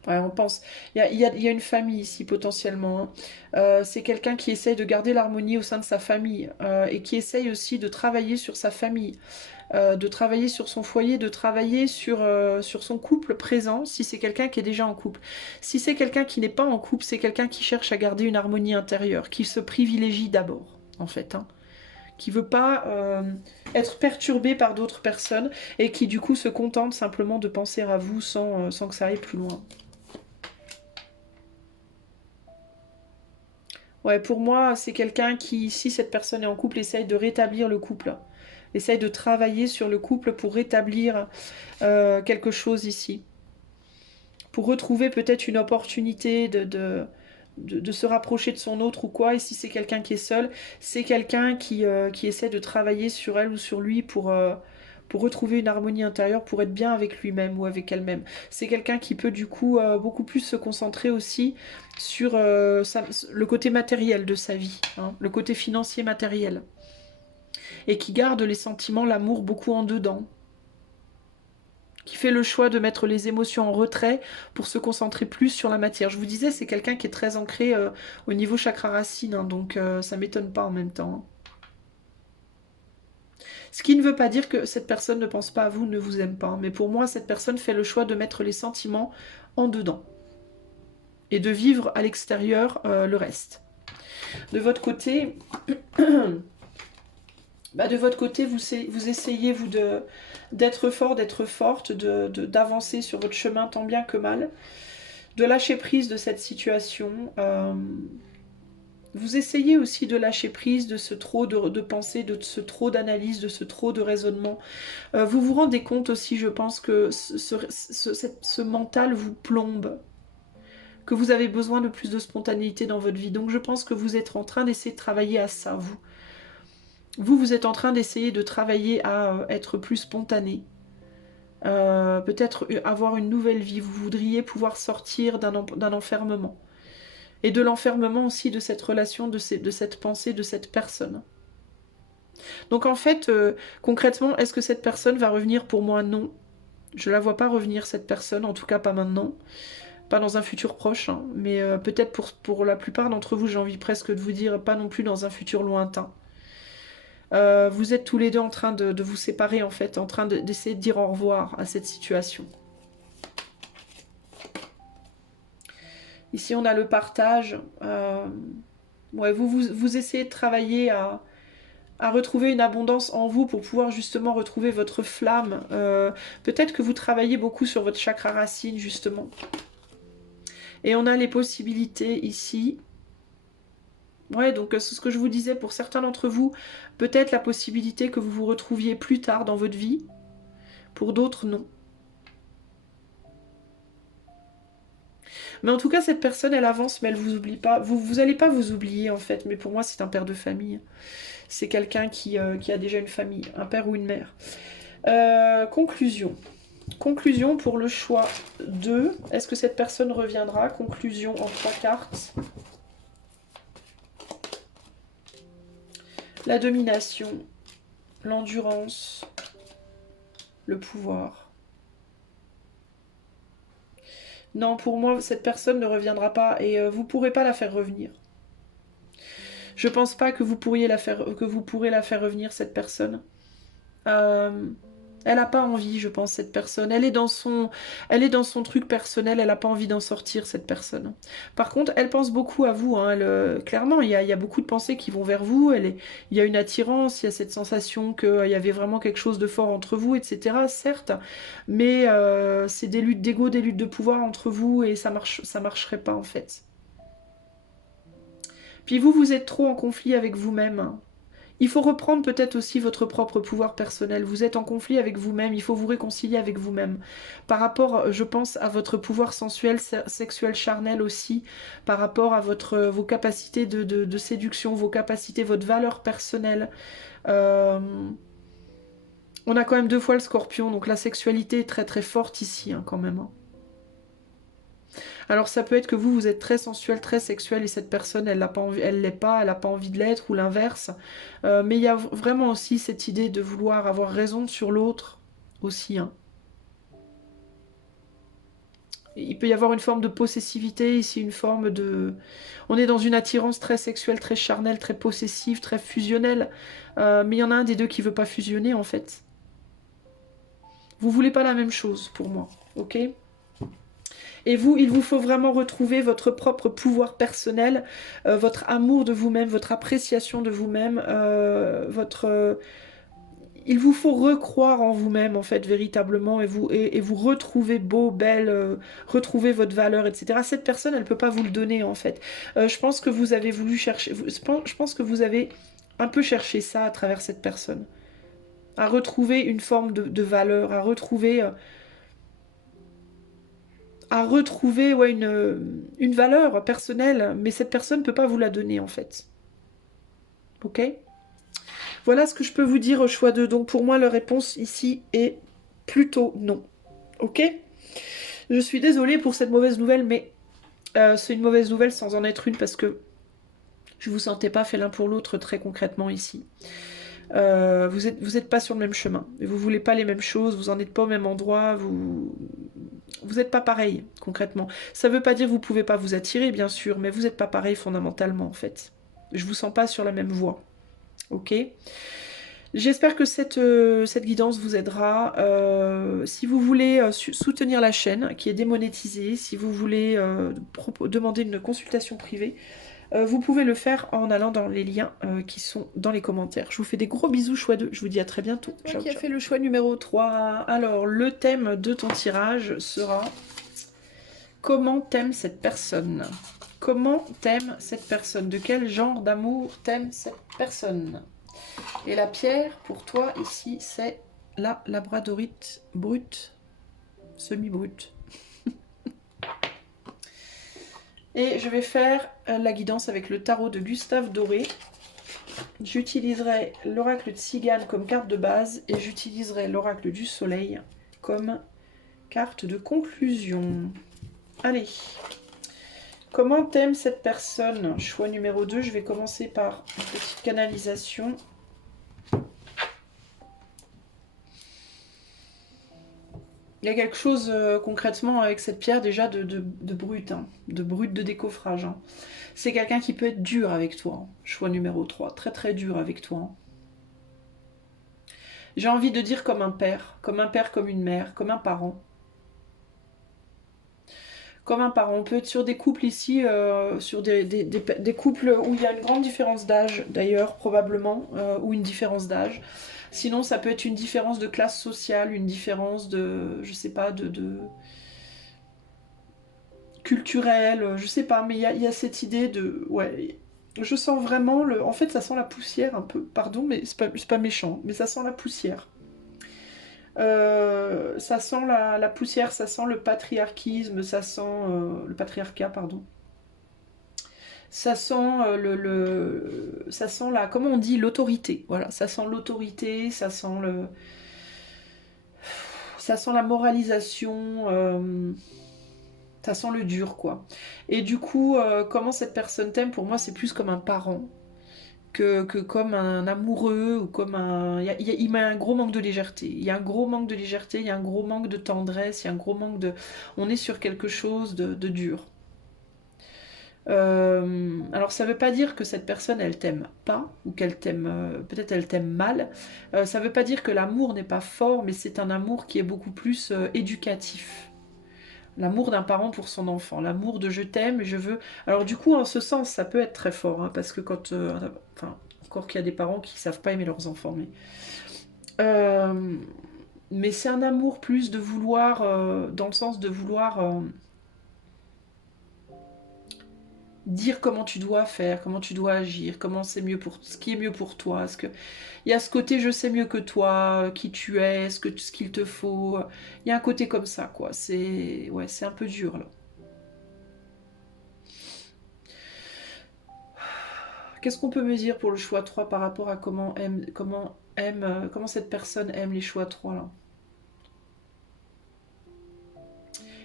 Ouais, on pense. Il y a une famille ici potentiellement, hein. C'est quelqu'un qui essaye de garder l'harmonie au sein de sa famille et qui essaye aussi de travailler sur sa famille. De travailler sur son foyer, de travailler sur son couple présent, si c'est quelqu'un qui est déjà en couple. Si c'est quelqu'un qui n'est pas en couple, c'est quelqu'un qui cherche à garder une harmonie intérieure, qui se privilégie d'abord, en fait, hein, qui veut pas être perturbé par d'autres personnes et qui du coup se contente simplement de penser à vous sans que ça aille plus loin. Ouais, pour moi, c'est quelqu'un qui, si cette personne est en couple, essaye de rétablir le couple. Essaye de travailler sur le couple pour rétablir quelque chose ici. Pour retrouver peut-être une opportunité de se rapprocher de son autre ou quoi. Et si c'est quelqu'un qui est seul, c'est quelqu'un qui essaie de travailler sur elle ou sur lui pour retrouver une harmonie intérieure, pour être bien avec lui-même ou avec elle-même. C'est quelqu'un qui peut du coup beaucoup plus se concentrer aussi sur le côté matériel de sa vie, hein, le côté financier matériel. Et qui garde les sentiments, l'amour beaucoup en dedans, qui fait le choix de mettre les émotions en retrait pour se concentrer plus sur la matière. Je vous disais, c'est quelqu'un qui est très ancré au niveau chakra racine, hein, donc ça m'étonne pas en même temps. Ce qui ne veut pas dire que cette personne ne pense pas à vous, ne vous aime pas, hein, mais pour moi, cette personne fait le choix de mettre les sentiments en dedans et de vivre à l'extérieur le reste. De votre côté, vous essayez vous d'être fort, d'être forte, d'avancer sur votre chemin tant bien que mal, de lâcher prise de cette situation. Vous essayez aussi de lâcher prise de ce trop de pensée, de ce trop d'analyse, de ce trop de raisonnement. Vous vous rendez compte aussi, je pense, que ce mental vous plombe, que vous avez besoin de plus de spontanéité dans votre vie. Donc je pense que vous êtes en train d'essayer de travailler à ça, vous. Vous êtes en train d'essayer de travailler à être plus spontané. Peut-être avoir une nouvelle vie. Vous voudriez pouvoir sortir d'un enfermement. Et de l'enfermement aussi de cette relation, de cette pensée, de cette personne. Donc en fait, concrètement, est-ce que cette personne va revenir pour moi? Non. Je la vois pas revenir, cette personne, en tout cas pas maintenant. Pas dans un futur proche, hein, mais peut-être pour la plupart d'entre vous, j'ai envie presque de vous dire, pas non plus dans un futur lointain. Vous êtes tous les deux en train de vous séparer, en fait, en train d'essayer de dire au revoir à cette situation. Ici, on a le partage. Ouais, vous essayez de travailler à retrouver une abondance en vous pour pouvoir justement retrouver votre flamme. Peut-être que vous travaillez beaucoup sur votre chakra racine, justement. Et on a les possibilités ici. Ouais, donc c'est ce que je vous disais, pour certains d'entre vous, peut-être la possibilité que vous vous retrouviez plus tard dans votre vie. Pour d'autres, non. Mais en tout cas, cette personne, elle avance, mais elle vous oublie pas. Vous allez pas vous oublier, en fait. Mais pour moi, c'est un père de famille. C'est quelqu'un qui a déjà une famille, un père ou une mère. Conclusion. Conclusion pour le choix 2. Est-ce que cette personne reviendra? Conclusion en 3 cartes. La domination, l'endurance, le pouvoir. Non, pour moi, cette personne ne reviendra pas et vous ne pourrez pas la faire revenir. Je pense pas que vous pourrez la faire revenir, cette personne. Elle n'a pas envie, je pense, cette personne. Elle est dans son truc personnel, elle n'a pas envie d'en sortir, cette personne. Par contre, elle pense beaucoup à vous. Hein, clairement, il y a beaucoup de pensées qui vont vers vous. Il y a une attirance, il y a cette sensation qu'il y avait vraiment quelque chose de fort entre vous, etc. Certes, mais c'est des luttes d'ego, des luttes de pouvoir entre vous et ça marcherait pas en fait. Puis vous, vous êtes trop en conflit avec vous-même. Il faut reprendre peut-être aussi votre propre pouvoir personnel. Vous êtes en conflit avec vous-même, il faut vous réconcilier avec vous-même. Par rapport, je pense, à votre pouvoir sensuel, sexuel, charnel aussi, par rapport à vos capacités de séduction, vos capacités, votre valeur personnelle. Euh, on a quand même 2 fois le scorpion, donc la sexualité est très très forte ici, hein, quand même. Hein. Alors ça peut être que vous êtes très sensuel, très sexuel et cette personne, elle l'a pas envie, elle l'est pas, elle n'a pas envie de l'être ou l'inverse. Mais il y a vraiment aussi cette idée de vouloir avoir raison sur l'autre aussi. Hein. Il peut y avoir une forme de possessivité ici, une forme de... On est dans une attirance très sexuelle, très charnelle, très possessive, très fusionnelle. Mais il y en a un des deux qui veut pas fusionner en fait. Vous voulez pas la même chose pour moi, ok ? Et vous, il vous faut vraiment retrouver votre propre pouvoir personnel, votre amour de vous-même, votre appréciation de vous-même, il vous faut recroire en vous-même, en fait, véritablement, et vous retrouver beau, belle, retrouver votre valeur, etc. Cette personne, elle ne peut pas vous le donner, en fait. Je pense que vous avez voulu chercher... Je pense que vous avez un peu cherché ça à travers cette personne. À retrouver une forme de valeur, à retrouver ouais, une valeur personnelle, mais cette personne ne peut pas vous la donner en fait. Ok? Voilà ce que je peux vous dire au choix de. Donc pour moi, la réponse ici est plutôt non. Ok? Je suis désolée pour cette mauvaise nouvelle, mais c'est une mauvaise nouvelle sans en être une parce que je vous sentais pas fait l'un pour l'autre très concrètement ici. Vous êtes pas sur le même chemin. Vous voulez pas les mêmes choses, vous en êtes pas au même endroit, vous n'êtes pas pareil, concrètement. Ça veut pas dire que vous pouvez pas vous attirer, bien sûr, mais vous n'êtes pas pareil fondamentalement, en fait. Je vous sens pas sur la même voie. Ok? J'espère que cette guidance vous aidera. Si vous voulez soutenir la chaîne, qui est démonétisée, si vous voulez demander une consultation privée, vous pouvez le faire en allant dans les liens qui sont dans les commentaires. Je vous fais des gros bisous, choix 2. Je vous dis à très bientôt. Ciao, qui a fait le choix numéro 3. Alors, le thème de ton tirage sera... Comment t'aimes cette personne? Comment t'aimes cette personne? De quel genre d'amour t'aime cette personne? Et la pierre, pour toi, ici, c'est la labradorite brute, semi-brute. Et je vais faire la guidance avec le tarot de Gustave Doré. J'utiliserai l'oracle de Cigane comme carte de base et j'utiliserai l'oracle du soleil comme carte de conclusion. Allez, comment t'aimes cette personne? Choix numéro 2, je vais commencer par une petite canalisation. Il y a quelque chose concrètement avec cette pierre déjà de brut, hein, de brut de décoffrage. Hein. C'est quelqu'un qui peut être dur avec toi. Hein. Choix numéro 3, très très dur avec toi. Hein. J'ai envie de dire comme un père, comme une mère, comme un parent. Comme un parent. On peut être sur des couples ici, sur des couples où il y a une grande différence d'âge, d'ailleurs, probablement, ou une différence d'âge. Sinon, ça peut être une différence de classe sociale, une différence de, je sais pas, de culturelle, je sais pas, mais il y a cette idée de, ouais, je sens vraiment le, en fait, ça sent la poussière un peu, pardon, mais c'est pas méchant, mais ça sent la poussière. Ça sent la poussière, ça sent le patriarchisme, ça sent le patriarcat, pardon. Ça sent ça sent la, comment on dit, l'autorité. Voilà, ça sent l'autorité, ça sent la moralisation, ça sent le dur, quoi. Et du coup, comment cette personne t'aime, pour moi, c'est plus comme un parent que comme un amoureux ou comme un... Il met un gros manque de légèreté. Il y a un gros manque de légèreté, il y a un gros manque de tendresse, il y a un gros manque de... On est sur quelque chose de dur. Alors ça veut pas dire que cette personne elle t'aime pas ou qu'elle t'aime, peut-être elle t'aime mal. Ça veut pas dire que l'amour n'est pas fort, mais c'est un amour qui est beaucoup plus éducatif. L'amour d'un parent pour son enfant, l'amour de je t'aime, je veux. Alors du coup en ce sens ça peut être très fort, hein, parce que quand, enfin encore qu'il y a des parents qui savent pas aimer leurs enfants, euh, mais c'est un amour plus de vouloir, dans le sens de vouloir dire comment tu dois faire, comment tu dois agir, comment c'est mieux pour ce qui est mieux pour toi. Est-ce que il y a ce côté je sais mieux que toi, qui tu es, ce qu'il te faut. Il y a un côté comme ça quoi. C'est ouais, c'est un peu dur là. Qu'est-ce qu'on peut me dire pour le choix 3 par rapport à comment cette personne aime les choix 3 là?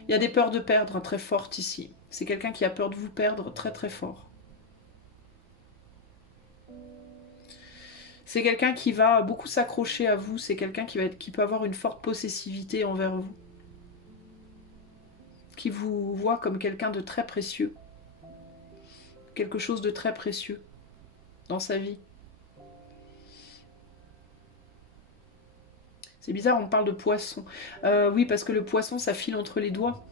Il y a des peurs de perdre, hein, très fortes ici. C'est quelqu'un qui a peur de vous perdre très très fort. C'est quelqu'un qui va beaucoup s'accrocher à vous, c'est quelqu'un qui peut avoir une forte possessivité envers vous, qui vous voit comme quelqu'un de très précieux, quelque chose de très précieux dans sa vie. C'est bizarre, on parle de poisson. Oui, parce que le poisson, ça file entre les doigts.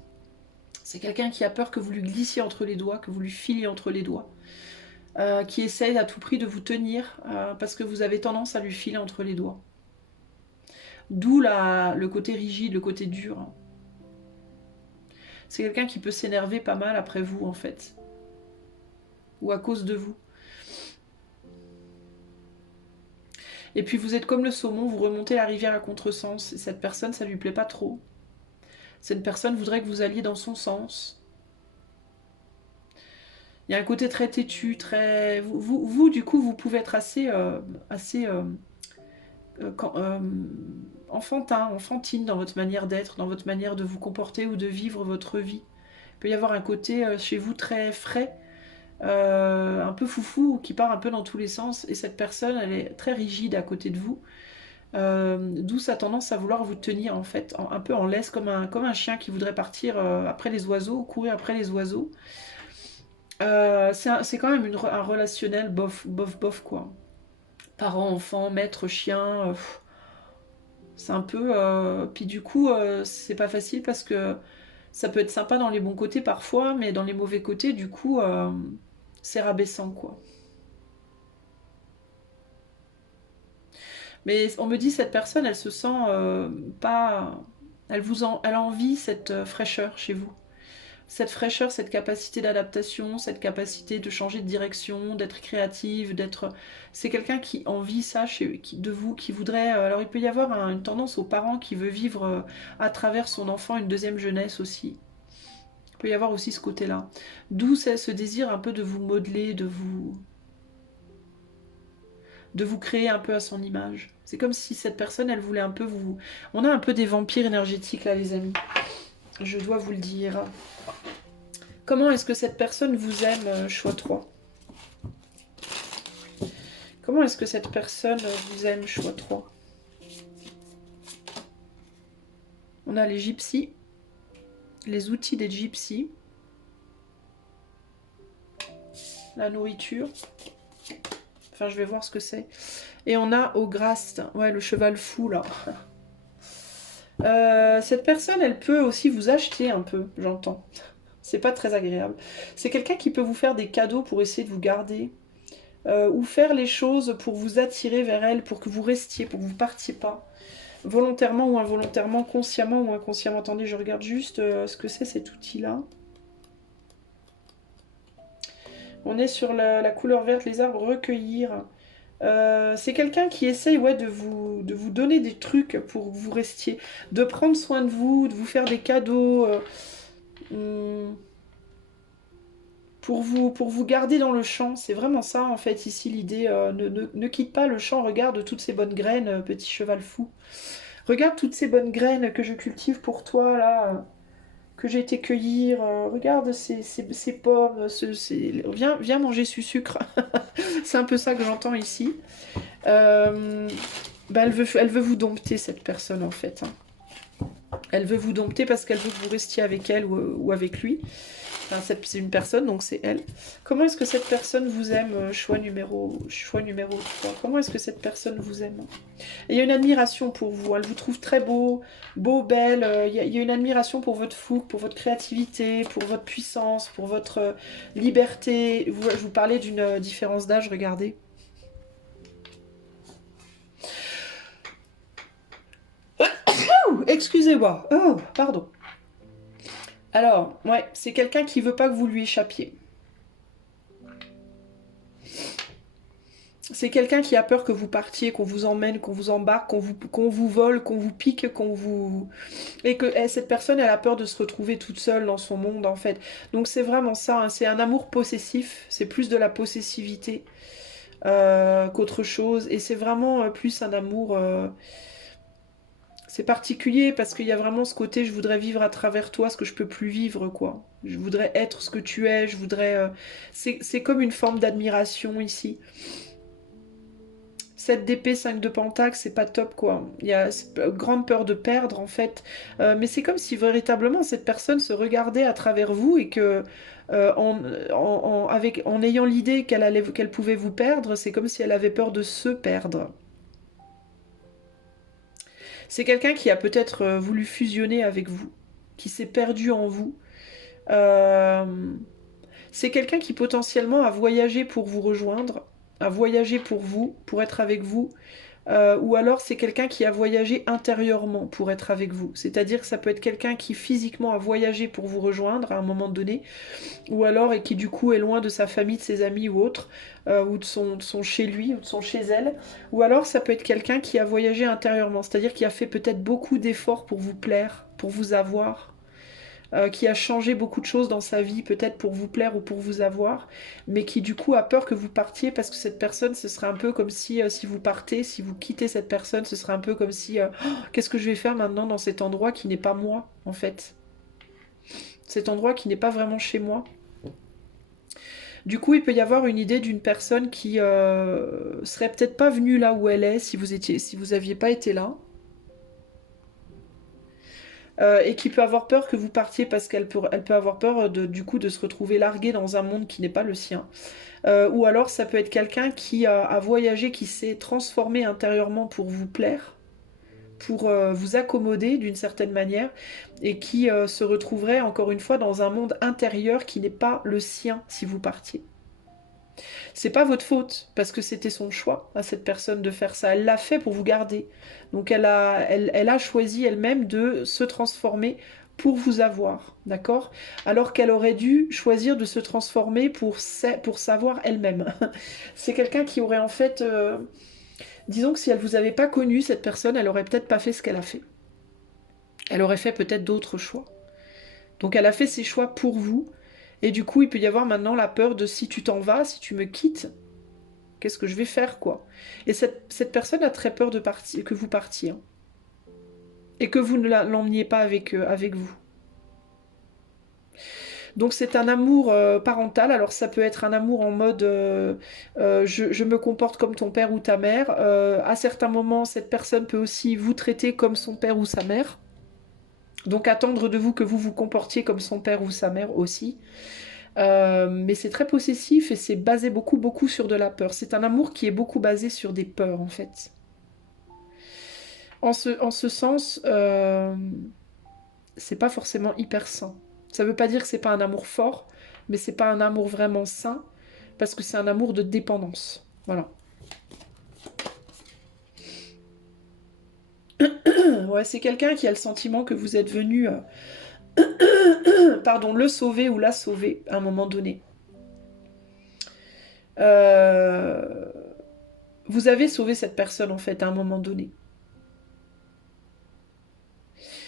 C'est quelqu'un qui a peur que vous lui glissiez entre les doigts, que vous lui filiez entre les doigts. Qui essaye à tout prix de vous tenir, parce que vous avez tendance à lui filer entre les doigts. D'où le côté rigide, le côté dur. C'est quelqu'un qui peut s'énerver pas mal après vous, en fait. Ou à cause de vous. Et puis vous êtes comme le saumon, vous remontez la rivière à contresens. Et cette personne, ça lui plaît pas trop. Cette personne voudrait que vous alliez dans son sens. Il y a un côté très têtu, très... Vous du coup, vous pouvez être quand- euh, enfantine dans votre manière d'être, dans votre manière de vous comporter ou de vivre votre vie. Il peut y avoir un côté chez vous très frais, un peu foufou, qui part un peu dans tous les sens. Et cette personne, elle est très rigide à côté de vous. D'où sa tendance à vouloir vous tenir en fait, un peu en laisse, comme un chien qui voudrait partir après les oiseaux, courir après les oiseaux. C'est quand même un relationnel bof, bof, bof quoi. Parents, enfants, maître, chien, c'est un peu... Puis du coup, c'est pas facile parce que ça peut être sympa dans les bons côtés parfois, mais dans les mauvais côtés, du coup, c'est rabaissant quoi. Mais on me dit cette personne, elle se sent pas... Elle a envie cette fraîcheur chez vous. Cette fraîcheur, cette capacité d'adaptation, cette capacité de changer de direction, d'être créative, d'être... C'est quelqu'un qui envie ça de vous, qui voudrait... Alors il peut y avoir une tendance aux parents qui veut vivre à travers son enfant une deuxième jeunesse aussi. Il peut y avoir aussi ce côté-là. D'où ce désir un peu de vous modeler, de vous créer un peu à son image. C'est comme si cette personne, elle voulait un peu vous... On a un peu des vampires énergétiques là, les amis. Je dois vous le dire. Comment est-ce que cette personne vous aime, choix 3? Comment est-ce que cette personne vous aime, choix 3? On a les gypsies, les outils des gypsies, la nourriture. Enfin, je vais voir ce que c'est. Et on a Ograst, ouais, le cheval fou, là. Cette personne, elle peut aussi vous acheter un peu, j'entends. C'est pas très agréable. C'est quelqu'un qui peut vous faire des cadeaux pour essayer de vous garder. Ou faire les choses pour vous attirer vers elle, pour que vous restiez, pour que vous partiez pas. Volontairement ou involontairement, consciemment ou inconsciemment. Attendez, je regarde juste ce que c'est cet outil-là. On est sur la couleur verte, les arbres, recueillir. C'est quelqu'un qui essaye ouais, de vous donner des trucs pour que vous restiez, de prendre soin de vous faire des cadeaux, pour vous garder dans le champ. C'est vraiment ça en fait ici l'idée. Ne quitte pas le champ, regarde toutes ces bonnes graines, petit cheval fou. Regarde toutes ces bonnes graines que je cultive pour toi là. Que j'ai été cueillir. Regarde ces pommes. Viens manger ce sucre. C'est un peu ça que j'entends ici. Bah, elle veut vous dompter, cette personne, en fait. Hein. Elle veut vous dompter parce qu'elle veut que vous restiez avec elle ou avec lui. Enfin, c'est une personne, donc c'est elle. Comment est-ce que cette personne vous aime? Choix numéro 3. Comment est-ce que cette personne vous aime? Et il y a une admiration pour vous. Elle vous trouve très beau, belle. Il y a une admiration pour votre fougue, pour votre créativité, pour votre puissance, pour votre liberté. Je vous parlais d'une différence d'âge, regardez. Excusez-moi. Oh, pardon. Alors, ouais, c'est quelqu'un qui veut pas que vous lui échappiez. C'est quelqu'un qui a peur que vous partiez, qu'on vous emmène, qu'on vous embarque, qu'on vous vole, qu'on vous pique, qu'on vous... Et que cette personne, elle a peur de se retrouver toute seule dans son monde, en fait. Donc c'est vraiment ça, hein, c'est un amour possessif, c'est plus de la possessivité qu'autre chose. Et c'est vraiment plus un amour... c'est particulier parce qu'il y a vraiment ce côté, je voudrais vivre à travers toi ce que je peux plus vivre, quoi. Je voudrais être ce que tu es, je voudrais... C'est comme une forme d'admiration ici. 7 d'épée, 5 de pentacle, c'est pas top quoi. Il y a grande peur de perdre en fait. Mais c'est comme si véritablement cette personne se regardait à travers vous et que en ayant l'idée qu'elle pouvait vous perdre, c'est comme si elle avait peur de se perdre. C'est quelqu'un qui a peut-être voulu fusionner avec vous, qui s'est perdu en vous. Euh, c'est quelqu'un qui potentiellement a voyagé pour vous rejoindre, a voyagé pour vous, pour être avec vous. Ou alors c'est quelqu'un qui a voyagé intérieurement pour être avec vous. C'est-à-dire que ça peut être quelqu'un qui physiquement a voyagé pour vous rejoindre à un moment donné, ou alors et qui du coup est loin de sa famille, de ses amis ou autre, ou de son chez lui, ou de son chez elle. Ou alors ça peut être quelqu'un qui a voyagé intérieurement, c'est-à-dire qui a fait peut-être beaucoup d'efforts pour vous plaire, pour vous avoir, qui a changé beaucoup de choses dans sa vie, peut-être pour vous plaire ou pour vous avoir, mais qui du coup a peur que vous partiez parce que cette personne, ce serait un peu comme si vous partez, si vous quittez cette personne, ce serait un peu comme si oh, qu'est-ce que je vais faire maintenant dans cet endroit qui n'est pas moi, en fait. Cet endroit qui n'est pas vraiment chez moi. Du coup, il peut y avoir une idée d'une personne qui serait peut-être pas venue là où elle est si vous aviez pas été là. Et qui peut avoir peur que vous partiez parce elle peut avoir peur du coup de se retrouver larguée dans un monde qui n'est pas le sien. Ou alors ça peut être quelqu'un qui a voyagé, qui s'est transformé intérieurement pour vous plaire, pour vous accommoder d'une certaine manière, et qui se retrouverait encore une fois dans un monde intérieur qui n'est pas le sien si vous partiez. C'est pas votre faute, parce que c'était son choix à cette personne de faire ça. Elle l'a fait pour vous garder. Donc elle a choisi elle-même de se transformer pour vous avoir, d'accord? Alors qu'elle aurait dû choisir de se transformer pour savoir elle-même. C'est quelqu'un qui aurait en fait... disons que si elle vous avait pas connu, cette personne, elle aurait peut-être pas fait ce qu'elle a fait. Elle aurait fait peut-être d'autres choix. Donc elle a fait ses choix pour vous. Et du coup, il peut y avoir maintenant la peur de si tu t'en vas, si tu me quittes, qu'est-ce que je vais faire, quoi? Et cette personne a très peur de partir, que vous partiez. Hein. Et que vous ne l'emmeniez pas avec vous. Donc c'est un amour parental. Alors ça peut être un amour en mode je me comporte comme ton père ou ta mère. À certains moments, cette personne peut aussi vous traiter comme son père ou sa mère. Donc attendre de vous que vous vous comportiez comme son père ou sa mère aussi. Mais c'est très possessif et c'est basé beaucoup sur de la peur. C'est un amour qui est beaucoup basé sur des peurs en fait. En ce sens, c'est pas forcément hyper sain. Ça veut pas dire que c'est pas un amour fort, mais c'est pas un amour vraiment sain parce que c'est un amour de dépendance. Voilà. Ouais, c'est quelqu'un qui a le sentiment que vous êtes venu, pardon, le sauver ou la sauver à un moment donné. Euh, Vous avez sauvé cette personne en fait à un moment donné.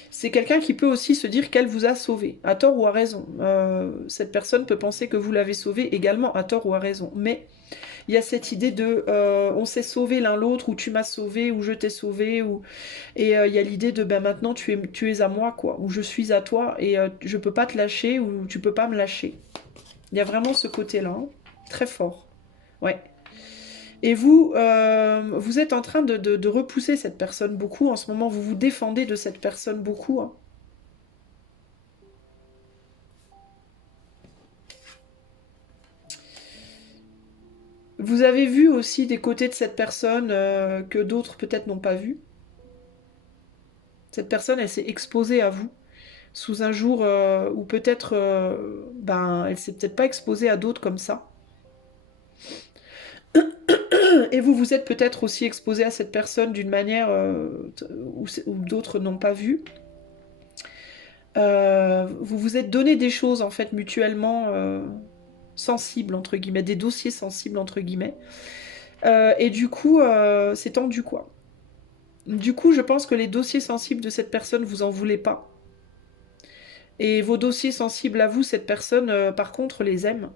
C'est quelqu'un qui peut aussi se dire qu'elle vous a sauvé, à tort ou à raison. Cette personne peut penser que vous l'avez sauvé également, à tort ou à raison. Mais il y a cette idée de on s'est sauvé l'un l'autre, ou tu m'as sauvé, ou je t'ai sauvé, et il y a l'idée de ben maintenant tu es à moi, quoi, ou je suis à toi, et je peux pas te lâcher, ou tu peux pas me lâcher. Il y a vraiment ce côté-là, hein, très fort. Ouais. Et vous, vous êtes en train de repousser cette personne beaucoup en ce moment, vous vous défendez de cette personne beaucoup. Hein. Vous avez vu aussi des côtés de cette personne que d'autres peut-être n'ont pas vu. Cette personne, elle s'est exposée à vous sous un jour où peut-être, ben, elle s'est peut-être pas exposée à d'autres comme ça. Et vous vous êtes peut-être aussi exposé à cette personne d'une manière où d'autres n'ont pas vu. Vous vous êtes donné des choses en fait mutuellement sensibles entre guillemets, des dossiers sensibles entre guillemets. Et du coup, c'est tendu quoi. Du coup, je pense que les dossiers sensibles de cette personne, vous en voulez pas. Et vos dossiers sensibles à vous, cette personne, par contre, les aime.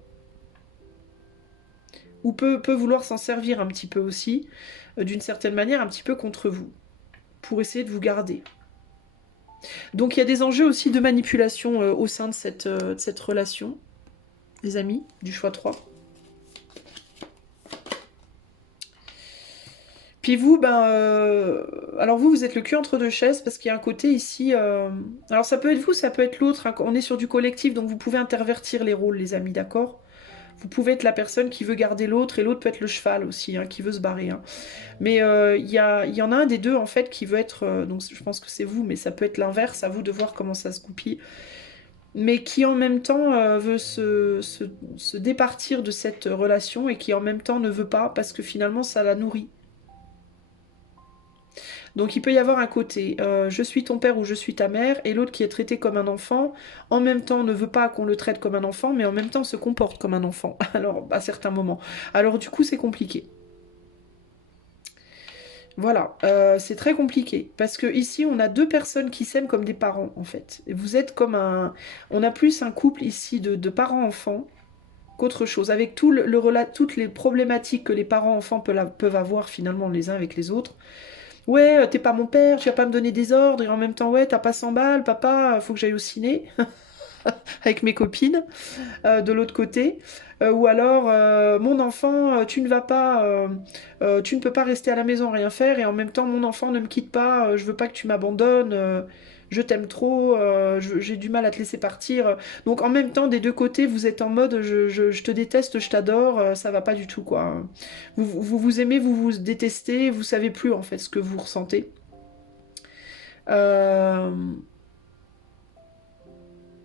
Ou peut vouloir s'en servir un petit peu aussi, d'une certaine manière, un petit peu contre vous, pour essayer de vous garder. Donc il y a des enjeux aussi de manipulation au sein de cette relation, les amis, du choix 3. Puis vous, ben, alors vous êtes le cul entre deux chaises parce qu'il y a un côté ici. Alors ça peut être vous, ça peut être l'autre, hein. On est sur du collectif, donc vous pouvez intervertir les rôles, les amis, d'accord? Vous pouvez être la personne qui veut garder l'autre et l'autre peut être le cheval aussi, hein, qui veut se barrer, hein. Mais il y en a un des deux en fait qui veut être. Donc je pense que c'est vous, mais ça peut être l'inverse. À vous de voir comment ça se goupille. Mais qui en même temps veut se départir de cette relation et qui en même temps ne veut pas parce que finalement ça la nourrit. Donc il peut y avoir un côté je suis ton père ou je suis ta mère et l'autre qui est traité comme un enfant, en même temps ne veut pas qu'on le traite comme un enfant mais en même temps se comporte comme un enfant. Alors à certains moments. Alors du coup c'est compliqué. Voilà, c'est très compliqué parce que ici on a deux personnes qui s'aiment comme des parents en fait. Et vous êtes comme un, on a plus un couple ici de parents-enfants qu'autre chose, avec toutes les problématiques que les parents-enfants peuvent avoir finalement les uns avec les autres. Ouais, t'es pas mon père, tu vas pas me donner des ordres, et en même temps, ouais, t'as pas 100 balles, papa, faut que j'aille au ciné avec mes copines de l'autre côté. Ou alors, mon enfant, tu ne vas pas, tu ne peux pas rester à la maison rien faire, et en même temps, mon enfant, ne me quitte pas, je veux pas que tu m'abandonnes, je t'aime trop, j'ai du mal à te laisser partir. Donc en même temps, des deux côtés, vous êtes en mode, je te déteste, je t'adore, ça va pas du tout, quoi. Vous aimez, vous vous détestez, vous savez plus en fait ce que vous ressentez. Euh,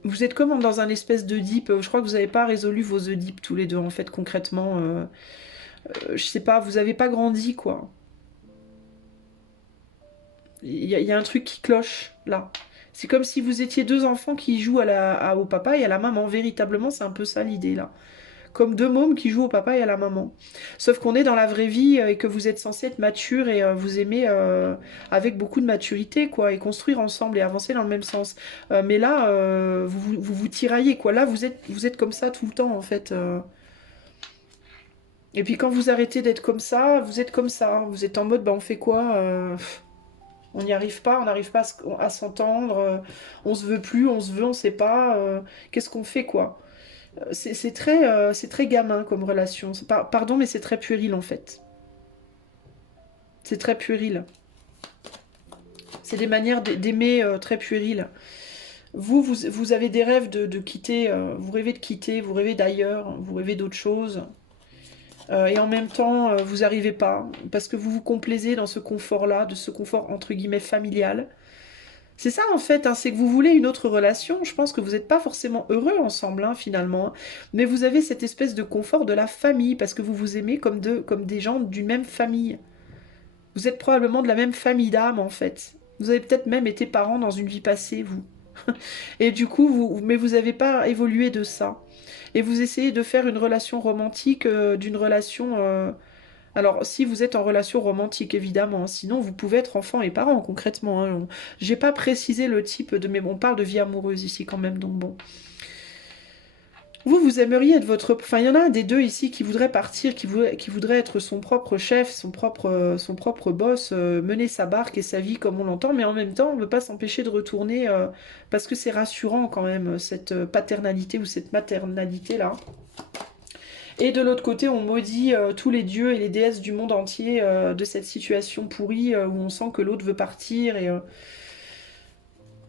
Vous êtes comme dans un espèce de deep. Je crois que vous n'avez pas résolu vos Oedipe tous les deux, en fait, concrètement. Je sais pas, vous avez pas grandi, quoi. Il y a un truc qui cloche, là. C'est comme si vous étiez deux enfants qui jouent au papa et à la maman. Véritablement, c'est un peu ça l'idée, là. Comme deux mômes qui jouent au papa et à la maman. Sauf qu'on est dans la vraie vie et que vous êtes censé être mature et vous aimer avec beaucoup de maturité, quoi, et construire ensemble et avancer dans le même sens. Mais là, vous tiraillez, quoi. Là, vous êtes comme ça tout le temps, en fait. Et puis quand vous arrêtez d'être comme ça, vous êtes comme ça, hein. Vous êtes en mode, bah on fait quoi? On n'y arrive pas, on n'arrive pas à s'entendre, on se veut plus, on se veut, on sait pas. Qu'est-ce qu'on fait, quoi? C'est très gamin comme relation. Pardon, mais c'est très puéril en fait. C'est très puéril. C'est des manières d'aimer très puériles. Vous avez des rêves de quitter, vous rêvez de quitter, vous rêvez d'ailleurs, vous rêvez d'autre chose. Et en même temps, vous n'arrivez pas, parce que vous vous complaisez dans ce confort-là, de ce confort entre guillemets familial. C'est ça en fait, hein, c'est que vous voulez une autre relation. Je pense que vous n'êtes pas forcément heureux ensemble, hein, finalement, hein. Mais vous avez cette espèce de confort de la famille, parce que vous vous aimez comme des gens d'une même famille. Vous êtes probablement de la même famille d'âme, en fait. Vous avez peut-être même été parents dans une vie passée, vous. Et du coup, mais vous n'avez pas évolué de ça. Et vous essayez de faire une relation romantique d'une relation... Alors, si vous êtes en relation romantique, évidemment, sinon vous pouvez être enfant et parent, concrètement, hein. J'ai pas précisé le type de... Mais bon, on parle de vie amoureuse ici quand même, donc bon. Vous aimeriez être votre... Enfin, il y en a un des deux ici qui voudrait partir, qui voudrait être son propre chef, son propre boss, mener sa barque et sa vie comme on l'entend, mais en même temps, on ne veut pas s'empêcher de retourner, parce que c'est rassurant quand même, cette paternalité ou cette maternalité-là. Et de l'autre côté, on maudit tous les dieux et les déesses du monde entier de cette situation pourrie où on sent que l'autre veut partir.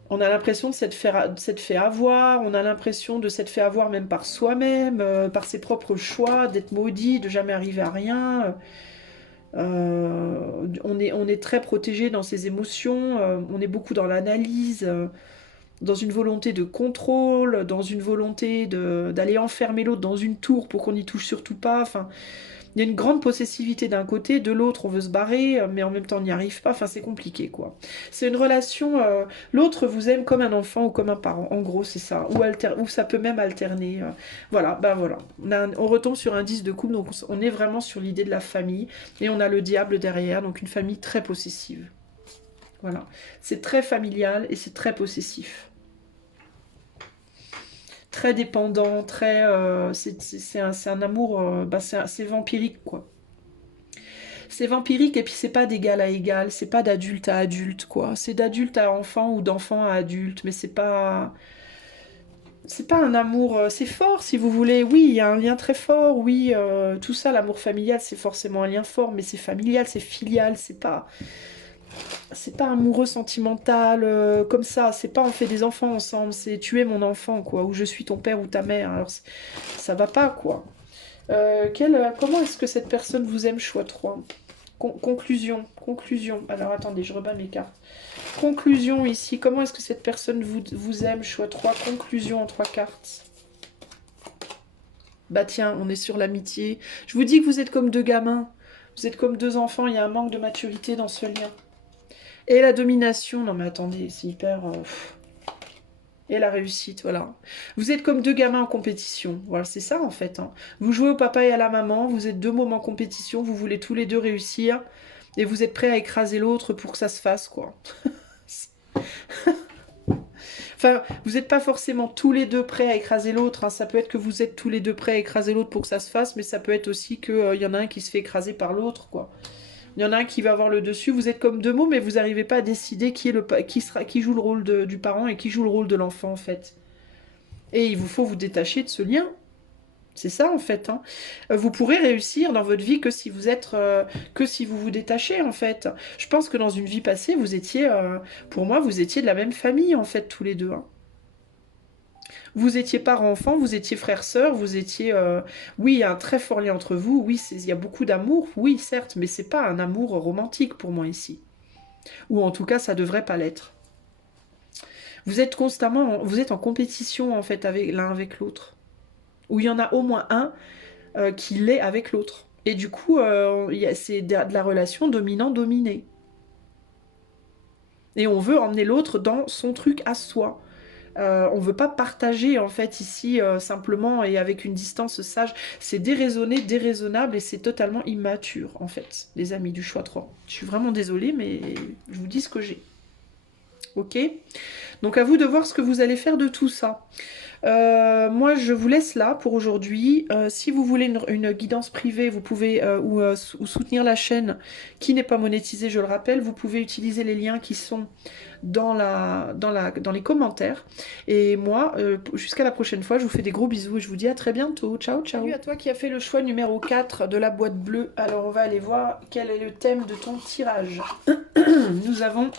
On a l'impression de s'être fait avoir, on a l'impression de s'être fait avoir même par soi-même, par ses propres choix, d'être maudit, de jamais arriver à rien. On est très protégé dans ses émotions, on est beaucoup dans l'analyse, dans une volonté de contrôle, dans une volonté d'aller enfermer l'autre dans une tour pour qu'on n'y touche surtout pas. Enfin, il y a une grande possessivité d'un côté, de l'autre on veut se barrer, mais en même temps on n'y arrive pas, enfin c'est compliqué quoi. C'est une relation, l'autre vous aime comme un enfant ou comme un parent, en gros c'est ça, ou ça peut même alterner. Voilà, ben voilà. On retombe sur un 10 de couple, donc on est vraiment sur l'idée de la famille, et on a le diable derrière, donc une famille très possessive. Voilà, c'est très familial et c'est très possessif. Très dépendant, très... c'est un amour, c'est vampirique quoi. C'est vampirique et puis c'est pas d'égal à égal, c'est pas d'adulte à adulte quoi. C'est d'adulte à enfant ou d'enfant à adulte, mais c'est pas un amour, c'est fort si vous voulez. Oui, il y a un lien très fort. Oui, tout ça, l'amour familial, c'est forcément un lien fort, mais c'est familial, c'est filial, c'est pas amoureux sentimental comme ça. C'est pas on fait des enfants ensemble, c'est tu es mon enfant quoi, ou je suis ton père ou ta mère. Alors ça va pas quoi. Comment est-ce que cette personne vous aime, choix 3. Conclusion, conclusion. Alors attendez, je rebats mes cartes. Conclusion ici. Comment est-ce que cette personne vous aime, choix 3. Conclusion en 3 cartes. Bah tiens, on est sur l'amitié. Je vous dis que vous êtes comme deux gamins. Vous êtes comme deux enfants. Il y a un manque de maturité dans ce lien. Et la domination. Non mais attendez, c'est hyper... Et la réussite, voilà. Vous êtes comme deux gamins en compétition. Voilà, c'est ça en fait. Hein. Vous jouez au papa et à la maman, vous êtes deux mômes en compétition, vous voulez tous les deux réussir, et vous êtes prêts à écraser l'autre pour que ça se fasse, quoi. Enfin, vous n'êtes pas forcément tous les deux prêts à écraser l'autre. Hein. Ça peut être que vous êtes tous les deux prêts à écraser l'autre pour que ça se fasse, mais ça peut être aussi qu'il y en a un qui se fait écraser par l'autre, quoi. Il y en a un qui va avoir le dessus. Vous êtes comme deux mômes, mais vous n'arrivez pas à décider qui joue le rôle du parent et qui joue le rôle de l'enfant, en fait. Et il vous faut vous détacher de ce lien. C'est ça en fait. Hein. Vous pourrez réussir dans votre vie que si vous êtes, que si vous vous détachez en fait. Je pense que dans une vie passée, vous étiez, pour moi, vous étiez de la même famille en fait tous les deux. Hein. Vous étiez parents-enfants, vous étiez frères-sœurs, vous étiez, oui, il y a un très fort lien entre vous. Oui, il y a beaucoup d'amour. Oui, certes, mais c'est pas un amour romantique pour moi ici. Ou en tout cas, ça devrait pas l'être. Vous êtes constamment, vous êtes en compétition en fait avec l'un avec l'autre. Ou il y en a au moins un qui l'est avec l'autre. Et du coup, c'est de la relation dominant-dominé. Et on veut emmener l'autre dans son truc à soi. On veut pas partager en fait ici simplement et avec une distance sage. C'est déraisonné, déraisonnable et c'est totalement immature en fait, les amis du choix 3. Je suis vraiment désolée mais je vous dis ce que j'ai. Ok. Donc à vous de voir ce que vous allez faire de tout ça. Moi, je vous laisse là pour aujourd'hui. Si vous voulez une guidance privée, vous pouvez ou soutenir la chaîne qui n'est pas monétisée, je le rappelle. Vous pouvez utiliser les liens qui sont dans les commentaires. Et moi, jusqu'à la prochaine fois, je vous fais des gros bisous et je vous dis à très bientôt. Ciao, ciao. Salut à toi qui as fait le choix numéro 4 de la boîte bleue. Alors, on va aller voir quel est le thème de ton tirage. Nous avons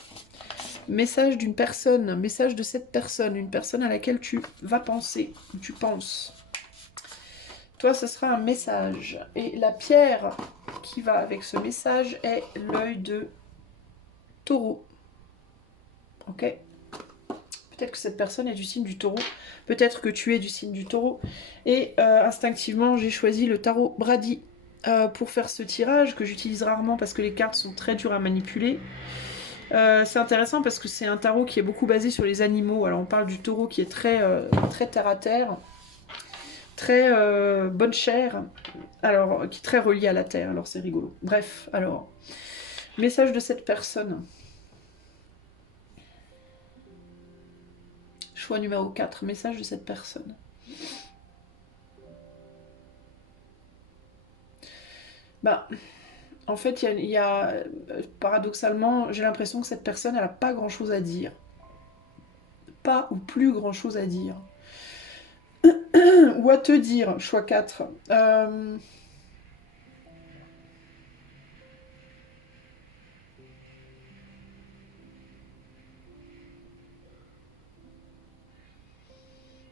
message d'une personne, message de cette personne, une personne à laquelle tu vas penser, ou tu penses. Toi, ce sera un message. Et la pierre qui va avec ce message est l'œil de taureau. Ok. Peut-être que cette personne est du signe du taureau. Peut-être que tu es du signe du taureau. Et instinctivement, j'ai choisi le tarot Brady pour faire ce tirage que j'utilise rarement parce que les cartes sont très dures à manipuler. C'est intéressant parce que c'est un tarot qui est beaucoup basé sur les animaux. Alors on parle du taureau qui est très terre à terre, très bonne chair, alors qui est très relié à la terre. Alors c'est rigolo. Bref, alors message de cette personne. Choix numéro 4, message de cette personne. Bah, en fait, paradoxalement, j'ai l'impression que cette personne, elle n'a pas grand-chose à dire. Pas ou plus grand-chose à dire. Ou à te dire, choix 4.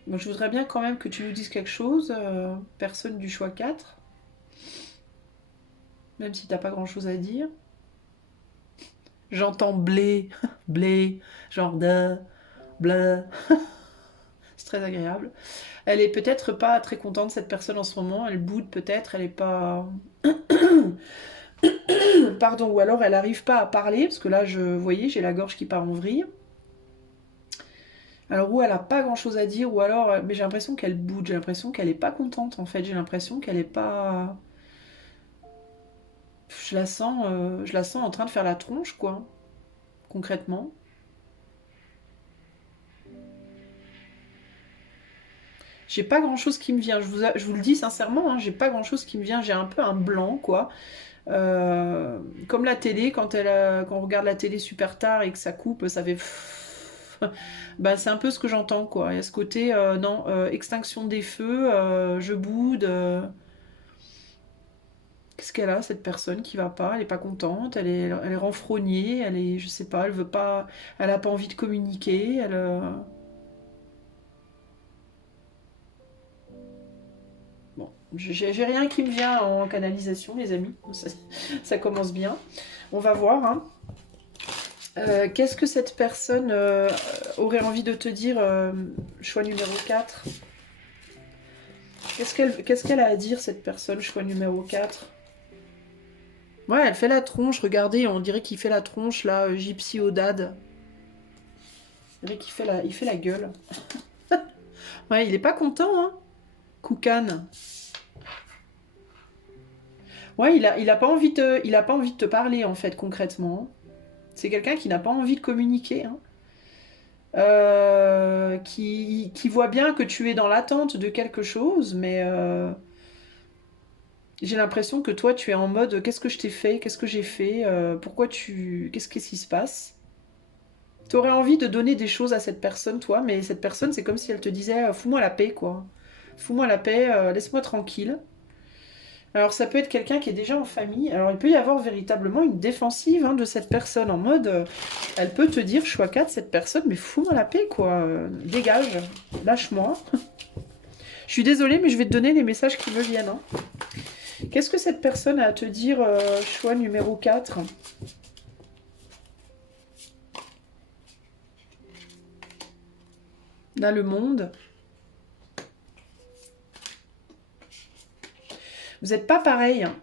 Bon, je voudrais bien quand même que tu nous dises quelque chose, personne du choix 4, même si t'as pas grand chose à dire. J'entends blé, blé, genre de, bleu. C'est très agréable. Elle est peut-être pas très contente, cette personne en ce moment. Elle boude peut-être, elle est pas. Pardon, ou alors elle arrive pas à parler, parce que là, vous voyez, j'ai la gorge qui part en vrille. Alors, ou elle a pas grand chose à dire, ou alors. Mais j'ai l'impression qu'elle boude, j'ai l'impression qu'elle est pas contente en fait. J'ai l'impression qu'elle est pas. Je la sens en train de faire la tronche, quoi, concrètement. J'ai pas grand chose qui me vient, je vous le dis sincèrement, hein, j'ai pas grand chose qui me vient, j'ai un peu un blanc, quoi. Comme la télé, quand on regarde la télé super tard et que ça coupe, ça fait. Bah, c'est un peu ce que j'entends, quoi. Il y a ce côté, non, extinction des feux, je boude. Qu'est-ce qu'elle a, cette personne qui va pas? Elle est pas contente, elle est renfrognée, elle est, je sais pas, elle veut pas, elle a pas envie de communiquer, Bon, j'ai rien qui me vient en canalisation, les amis. Ça commence bien. On va voir, hein. Qu'est-ce que cette personne aurait envie de te dire, choix numéro 4? Qu'est-ce qu'elle a à dire, cette personne, choix numéro 4? Ouais, elle fait la tronche, regardez, on dirait qu'il fait la tronche, là, Gypsy Odad. On dirait il fait la gueule. Ouais, il est pas content, hein, Koukan. Ouais, il a pas envie il a pas envie de te parler, en fait, concrètement. C'est quelqu'un qui n'a pas envie de communiquer, hein. Qui voit bien que tu es dans l'attente de quelque chose, mais j'ai l'impression que toi, tu es en mode qu'est-ce que je t'ai fait, qu'est-ce que j'ai fait, pourquoi tu. Qu'est-ce qui se passe? Tu aurais envie de donner des choses à cette personne, toi, mais cette personne, c'est comme si elle te disait fous-moi la paix, quoi. Fous-moi la paix, laisse-moi tranquille. Alors, ça peut être quelqu'un qui est déjà en famille. Alors, il peut y avoir véritablement une défensive, hein, de cette personne en mode elle peut te dire choix 4, cette personne, mais fous-moi la paix, quoi. Dégage, lâche-moi. Je suis désolée, mais je vais te donner les messages qui me viennent, hein. Qu'est-ce que cette personne a à te dire, choix numéro 4? Là, le monde. Vous n'êtes pas pareil, hein.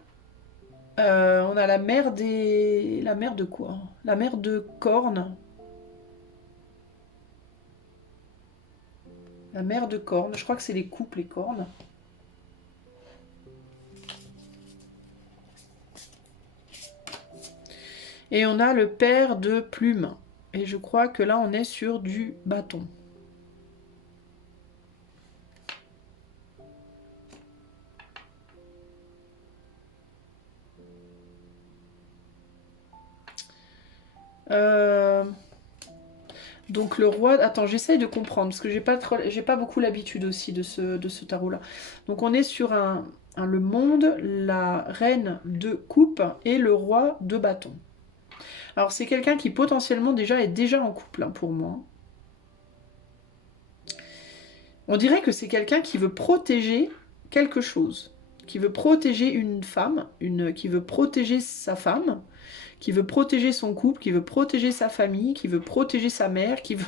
On a la mère des... La mère de quoi? La mère de cornes. La mère de cornes. Je crois que c'est les couples, les cornes. Et on a le père de plumes. Et je crois que là, on est sur du bâton. Donc le roi... Attends, j'essaye de comprendre, parce que j'ai pas beaucoup l'habitude aussi de ce tarot-là. Donc on est sur le monde, la reine de coupe et le roi de bâton. Alors c'est quelqu'un qui potentiellement est déjà en couple, hein, pour moi. On dirait que c'est quelqu'un qui veut protéger quelque chose, qui veut protéger une femme, qui veut protéger sa femme, qui veut protéger son couple, qui veut protéger sa famille, qui veut protéger sa mère, qui veut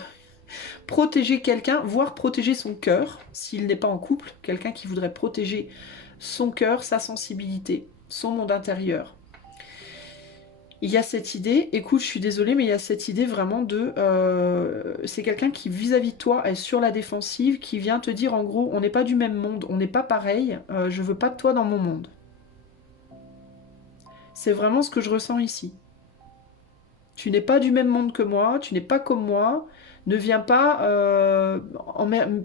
protéger quelqu'un, voire protéger son cœur, s'il n'est pas en couple, quelqu'un qui voudrait protéger son cœur, sa sensibilité, son monde intérieur. Il y a cette idée, écoute, je suis désolée, mais il y a cette idée vraiment de... c'est quelqu'un qui, vis-à-vis de toi, est sur la défensive, qui vient te dire, en gros, on n'est pas du même monde, on n'est pas pareil, je veux pas de toi dans mon monde. C'est vraiment ce que je ressens ici. Tu n'es pas du même monde que moi, tu n'es pas comme moi, ne viens pas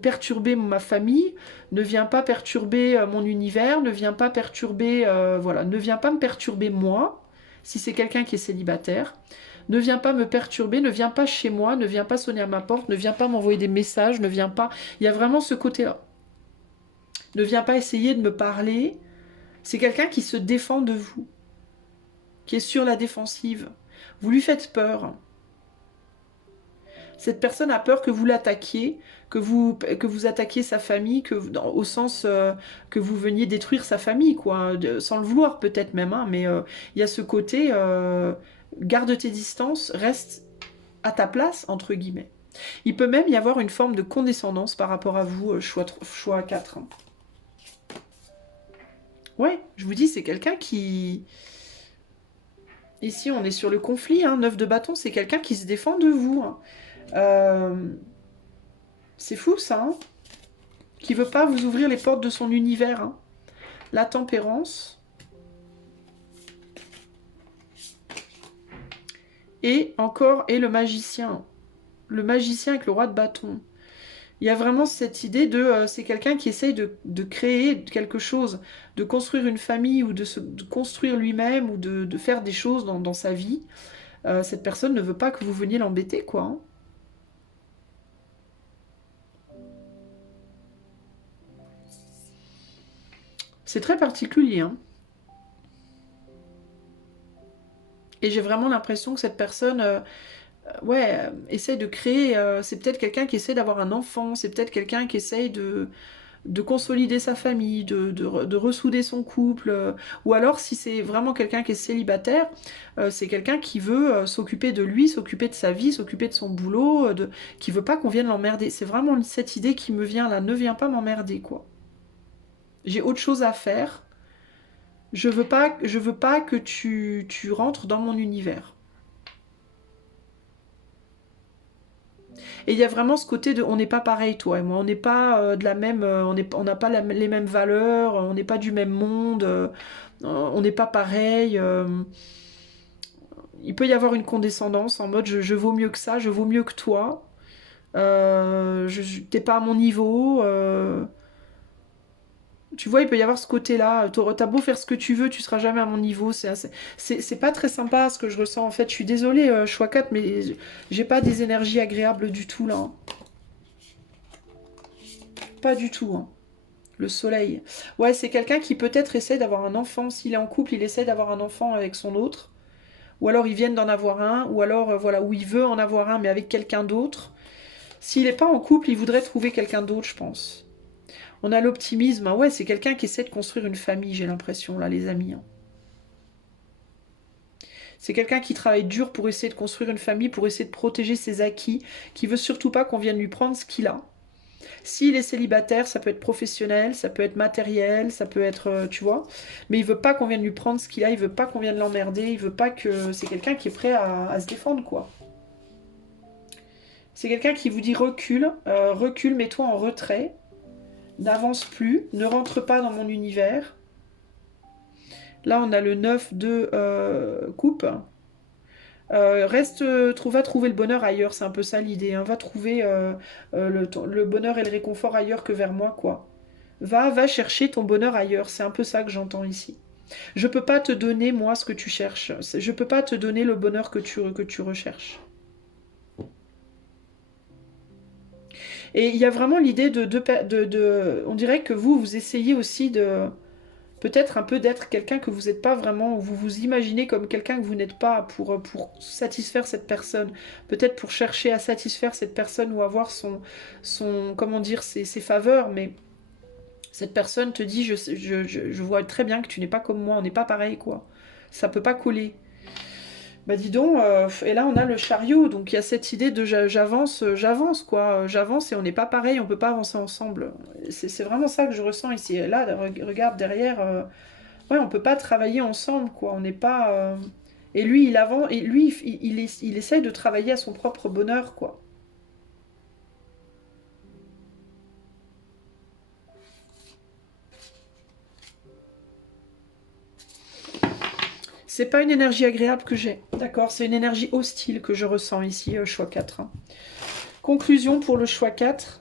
perturber ma famille, ne viens pas perturber mon univers, ne viens pas perturber, voilà, ne viens pas me perturber moi, si c'est quelqu'un qui est célibataire, ne viens pas me perturber, ne viens pas chez moi, ne viens pas sonner à ma porte, ne viens pas m'envoyer des messages, ne viens pas... Il y a vraiment ce côté-là. Ne viens pas essayer de me parler. C'est quelqu'un qui se défend de vous, qui est sur la défensive. Vous lui faites peur. Cette personne a peur que vous l'attaquiez, que vous attaquiez sa famille, au sens que vous veniez détruire sa famille, quoi, sans le vouloir peut-être même, hein, mais il y a ce côté, garde tes distances, reste à ta place, entre guillemets. Il peut même y avoir une forme de condescendance par rapport à vous, choix 4. Hein. Ouais, je vous dis, c'est quelqu'un qui... Ici, on est sur le conflit, hein, 9 de bâton, c'est quelqu'un qui se défend de vous. Hein. C'est fou, ça, hein, qui veut pas vous ouvrir les portes de son univers. Hein. La tempérance. Et encore, et le magicien. Le magicien avec le roi de bâton. Il y a vraiment cette idée de... c'est quelqu'un qui essaye de créer quelque chose, de construire une famille ou de construire lui-même ou de faire des choses dans sa vie. Cette personne ne veut pas que vous veniez l'embêter, quoi. Hein. C'est très particulier. Hein. Et j'ai vraiment l'impression que cette personne... ouais, essaye de créer... c'est peut-être quelqu'un qui essaie d'avoir un enfant, c'est peut-être quelqu'un qui essaye de consolider sa famille, de ressouder son couple, ou alors si c'est vraiment quelqu'un qui est célibataire, c'est quelqu'un qui veut s'occuper de lui, s'occuper de sa vie, s'occuper de son boulot, qui veut pas qu'on vienne l'emmerder. C'est vraiment cette idée qui me vient là, ne viens pas m'emmerder, quoi. J'ai autre chose à faire, je veux pas que tu rentres dans mon univers. Et il y a vraiment ce côté de on n'est pas pareil, toi et moi, on n'est pas de la même, on n'a pas les mêmes valeurs, on n'est pas du même monde, on n'est pas pareil. Il peut y avoir une condescendance en mode je vaux mieux que ça, je vaux mieux que toi, t'es pas à mon niveau. Tu vois, il peut y avoir ce côté-là. T'as beau faire ce que tu veux, tu seras jamais à mon niveau. C'est pas très sympa ce que je ressens en fait. Je suis désolée, choix 4, mais j'ai pas des énergies agréables du tout là. Hein. Pas du tout. Hein. Le soleil. Ouais, c'est quelqu'un qui peut-être essaie d'avoir un enfant. S'il est en couple, il essaie d'avoir un enfant avec son autre. Ou alors il vient d'en avoir un. Ou alors, voilà, où il veut en avoir un, mais avec quelqu'un d'autre. S'il n'est pas en couple, il voudrait trouver quelqu'un d'autre, je pense. On a l'optimisme. Ouais, c'est quelqu'un qui essaie de construire une famille, j'ai l'impression, là, les amis. Hein. C'est quelqu'un qui travaille dur pour essayer de construire une famille, pour essayer de protéger ses acquis, qui veut surtout pas qu'on vienne lui prendre ce qu'il a. S'il est célibataire, ça peut être professionnel, ça peut être matériel, ça peut être, tu vois. Mais il veut pas qu'on vienne lui prendre ce qu'il a, il veut pas qu'on vienne l'emmerder, il veut pas que... C'est quelqu'un qui est prêt à se défendre, quoi. C'est quelqu'un qui vous dit recule, recule, mets-toi en retrait, n'avance plus, ne rentre pas dans mon univers. Là, on a le 9 de coupe. Va trouver le bonheur ailleurs, c'est un peu ça l'idée. Hein. Va trouver le bonheur et le réconfort ailleurs que vers moi, quoi. Va chercher ton bonheur ailleurs, c'est un peu ça que j'entends ici. Je peux pas te donner, moi, ce que tu cherches. Je peux pas te donner le bonheur que tu recherches. Et il y a vraiment l'idée on dirait que vous essayez aussi de... Peut-être un peu d'être quelqu'un que vous n'êtes pas vraiment, ou vous vous imaginez comme quelqu'un que vous n'êtes pas pour satisfaire cette personne. Peut-être pour chercher à satisfaire cette personne ou avoir comment dire, ses faveurs, mais cette personne te dit, je vois très bien que tu n'es pas comme moi, on n'est pas pareil, quoi. Ça peut pas coller. Bah dis donc, et là on a le chariot, donc il y a cette idée de j'avance quoi, j'avance et on n'est pas pareil, on peut pas avancer ensemble. C'est vraiment ça que je ressens ici. Et là, regarde derrière, ouais, on peut pas travailler ensemble quoi, on n'est pas... Et lui, il avance, et lui, il essaye de travailler à son propre bonheur quoi. C'est pas une énergie agréable que j'ai, d'accord? C'est une énergie hostile que je ressens ici, choix 4. Hein. Conclusion pour le choix 4.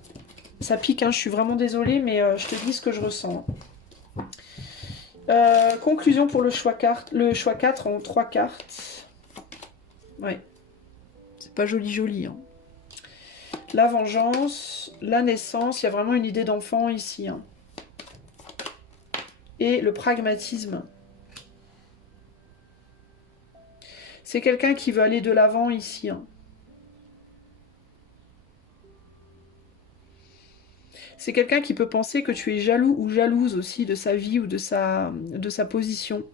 Ça pique, hein, je suis vraiment désolée, mais je te dis ce que je ressens. Conclusion pour le choix 4 en 3 cartes. Ouais. C'est pas joli joli. Hein. La vengeance, la naissance, il y a vraiment une idée d'enfant ici. Hein. Et le pragmatisme. C'est quelqu'un qui veut aller de l'avant ici. Hein. C'est quelqu'un qui peut penser que tu es jaloux ou jalouse aussi de sa vie ou de sa position.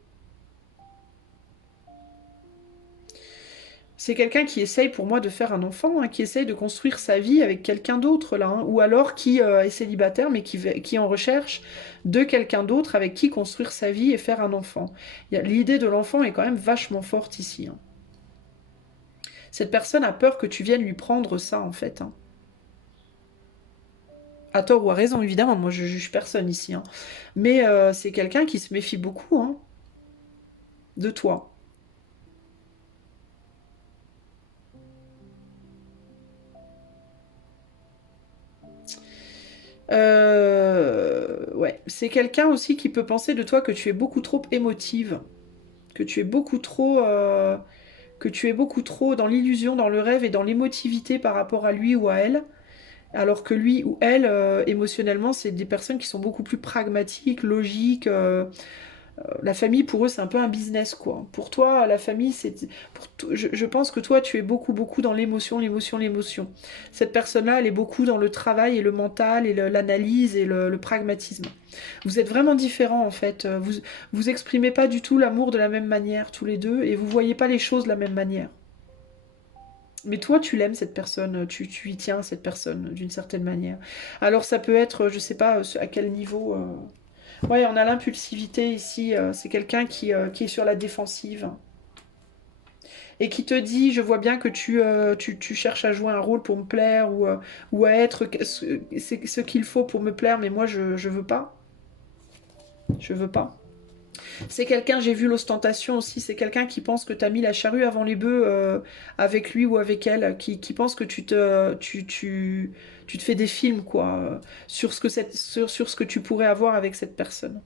C'est quelqu'un qui essaye pour moi de faire un enfant, hein, qui essaye de construire sa vie avec quelqu'un d'autre là, hein, ou alors qui est célibataire mais qui est en recherche de quelqu'un d'autre avec qui construire sa vie et faire un enfant. L'idée de l'enfant est quand même vachement forte ici, hein. Cette personne a peur que tu viennes lui prendre ça en fait, hein. À tort ou à raison évidemment, moi je juge personne ici, hein. Mais c'est quelqu'un qui se méfie beaucoup, hein, de toi. Ouais, c'est quelqu'un aussi qui peut penser de toi que tu es beaucoup trop émotive, que tu es beaucoup trop, que tu es beaucoup trop dans l'illusion, dans le rêve et dans l'émotivité par rapport à lui ou à elle, alors que lui ou elle, émotionnellement, c'est des personnes qui sont beaucoup plus pragmatiques, logiques. La famille, pour eux, c'est un peu un business, quoi. Pour toi, la famille, je pense que toi, tu es beaucoup, beaucoup dans l'émotion, l'émotion, l'émotion. Cette personne-là, elle est beaucoup dans le travail et le mental et l'analyse et le pragmatisme. Vous êtes vraiment différents, en fait. Vous exprimez pas du tout l'amour de la même manière, tous les deux, et vous voyez pas les choses de la même manière. Mais toi, tu l'aimes, cette personne, tu y tiens, cette personne, d'une certaine manière. Alors, ça peut être, je sais pas à quel niveau... Ouais, on a l'impulsivité ici. C'est quelqu'un qui est sur la défensive. Et qui te dit, je vois bien que tu cherches à jouer un rôle pour me plaire ou à être ce qu'il faut pour me plaire, mais moi, je veux pas. Je veux pas. C'est quelqu'un, j'ai vu l'ostentation aussi, c'est quelqu'un qui pense que tu as mis la charrue avant les bœufs avec lui ou avec elle, qui pense que tu te fais des films, quoi, sur ce que tu pourrais avoir avec cette personne.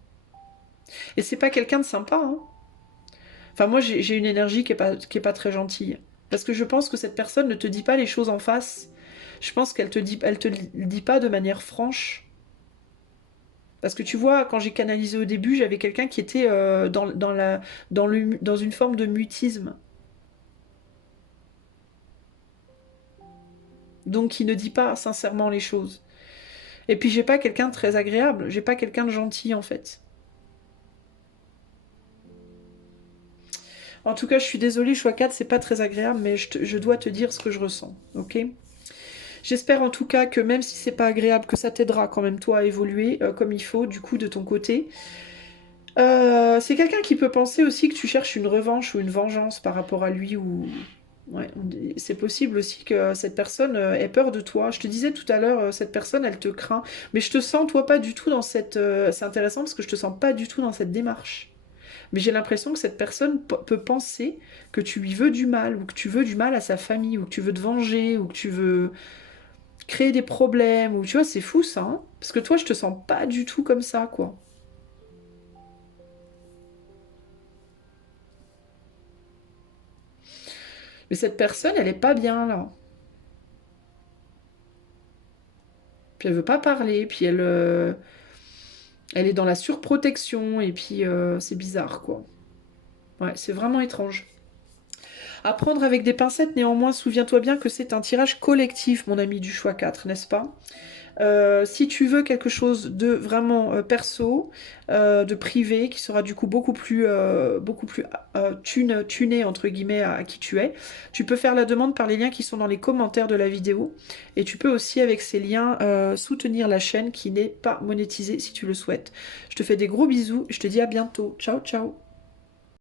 Et c'est pas quelqu'un de sympa, hein. Enfin, moi, j'ai une énergie qui est pas très gentille. Parce que je pense que cette personne ne te dit pas les choses en face. Je pense elle te le dit pas de manière franche. Parce que tu vois, quand j'ai canalisé au début, j'avais quelqu'un qui était dans une forme de mutisme. Donc, qui ne dit pas sincèrement les choses. Et puis, j'ai pas quelqu'un de très agréable. J'ai pas quelqu'un de gentil, en fait. En tout cas, je suis désolée, choix 4, c'est pas très agréable, mais je dois te dire ce que je ressens. Ok? J'espère en tout cas que même si c'est pas agréable, que ça t'aidera quand même toi à évoluer comme il faut, du coup, de ton côté. C'est quelqu'un qui peut penser aussi que tu cherches une revanche ou une vengeance par rapport à lui ou... Ouais, c'est possible aussi que cette personne ait peur de toi. Je te disais tout à l'heure, cette personne, elle te craint. Mais je te sens, toi, pas du tout dans cette... c'est intéressant parce que je te sens pas du tout dans cette démarche. Mais j'ai l'impression que cette personne peut penser que tu lui veux du mal, ou que tu veux du mal à sa famille, ou que tu veux te venger, ou que tu veux créer des problèmes, ou tu vois, c'est fou ça, hein. Parce que toi, je te sens pas du tout comme ça, quoi. Mais cette personne, elle est pas bien, là. Puis elle veut pas parler, puis elle est dans la surprotection, et puis c'est bizarre, quoi. Ouais, c'est vraiment étrange. À prendre avec des pincettes, néanmoins, souviens-toi bien que c'est un tirage collectif, mon ami du choix 4, n'est-ce pas? Si tu veux quelque chose de vraiment perso, de privé, qui sera du coup beaucoup plus tuné entre guillemets à qui tu es, tu peux faire la demande par les liens qui sont dans les commentaires de la vidéo. Et tu peux aussi avec ces liens soutenir la chaîne qui n'est pas monétisée si tu le souhaites. Je te fais des gros bisous, je te dis à bientôt. Ciao ciao.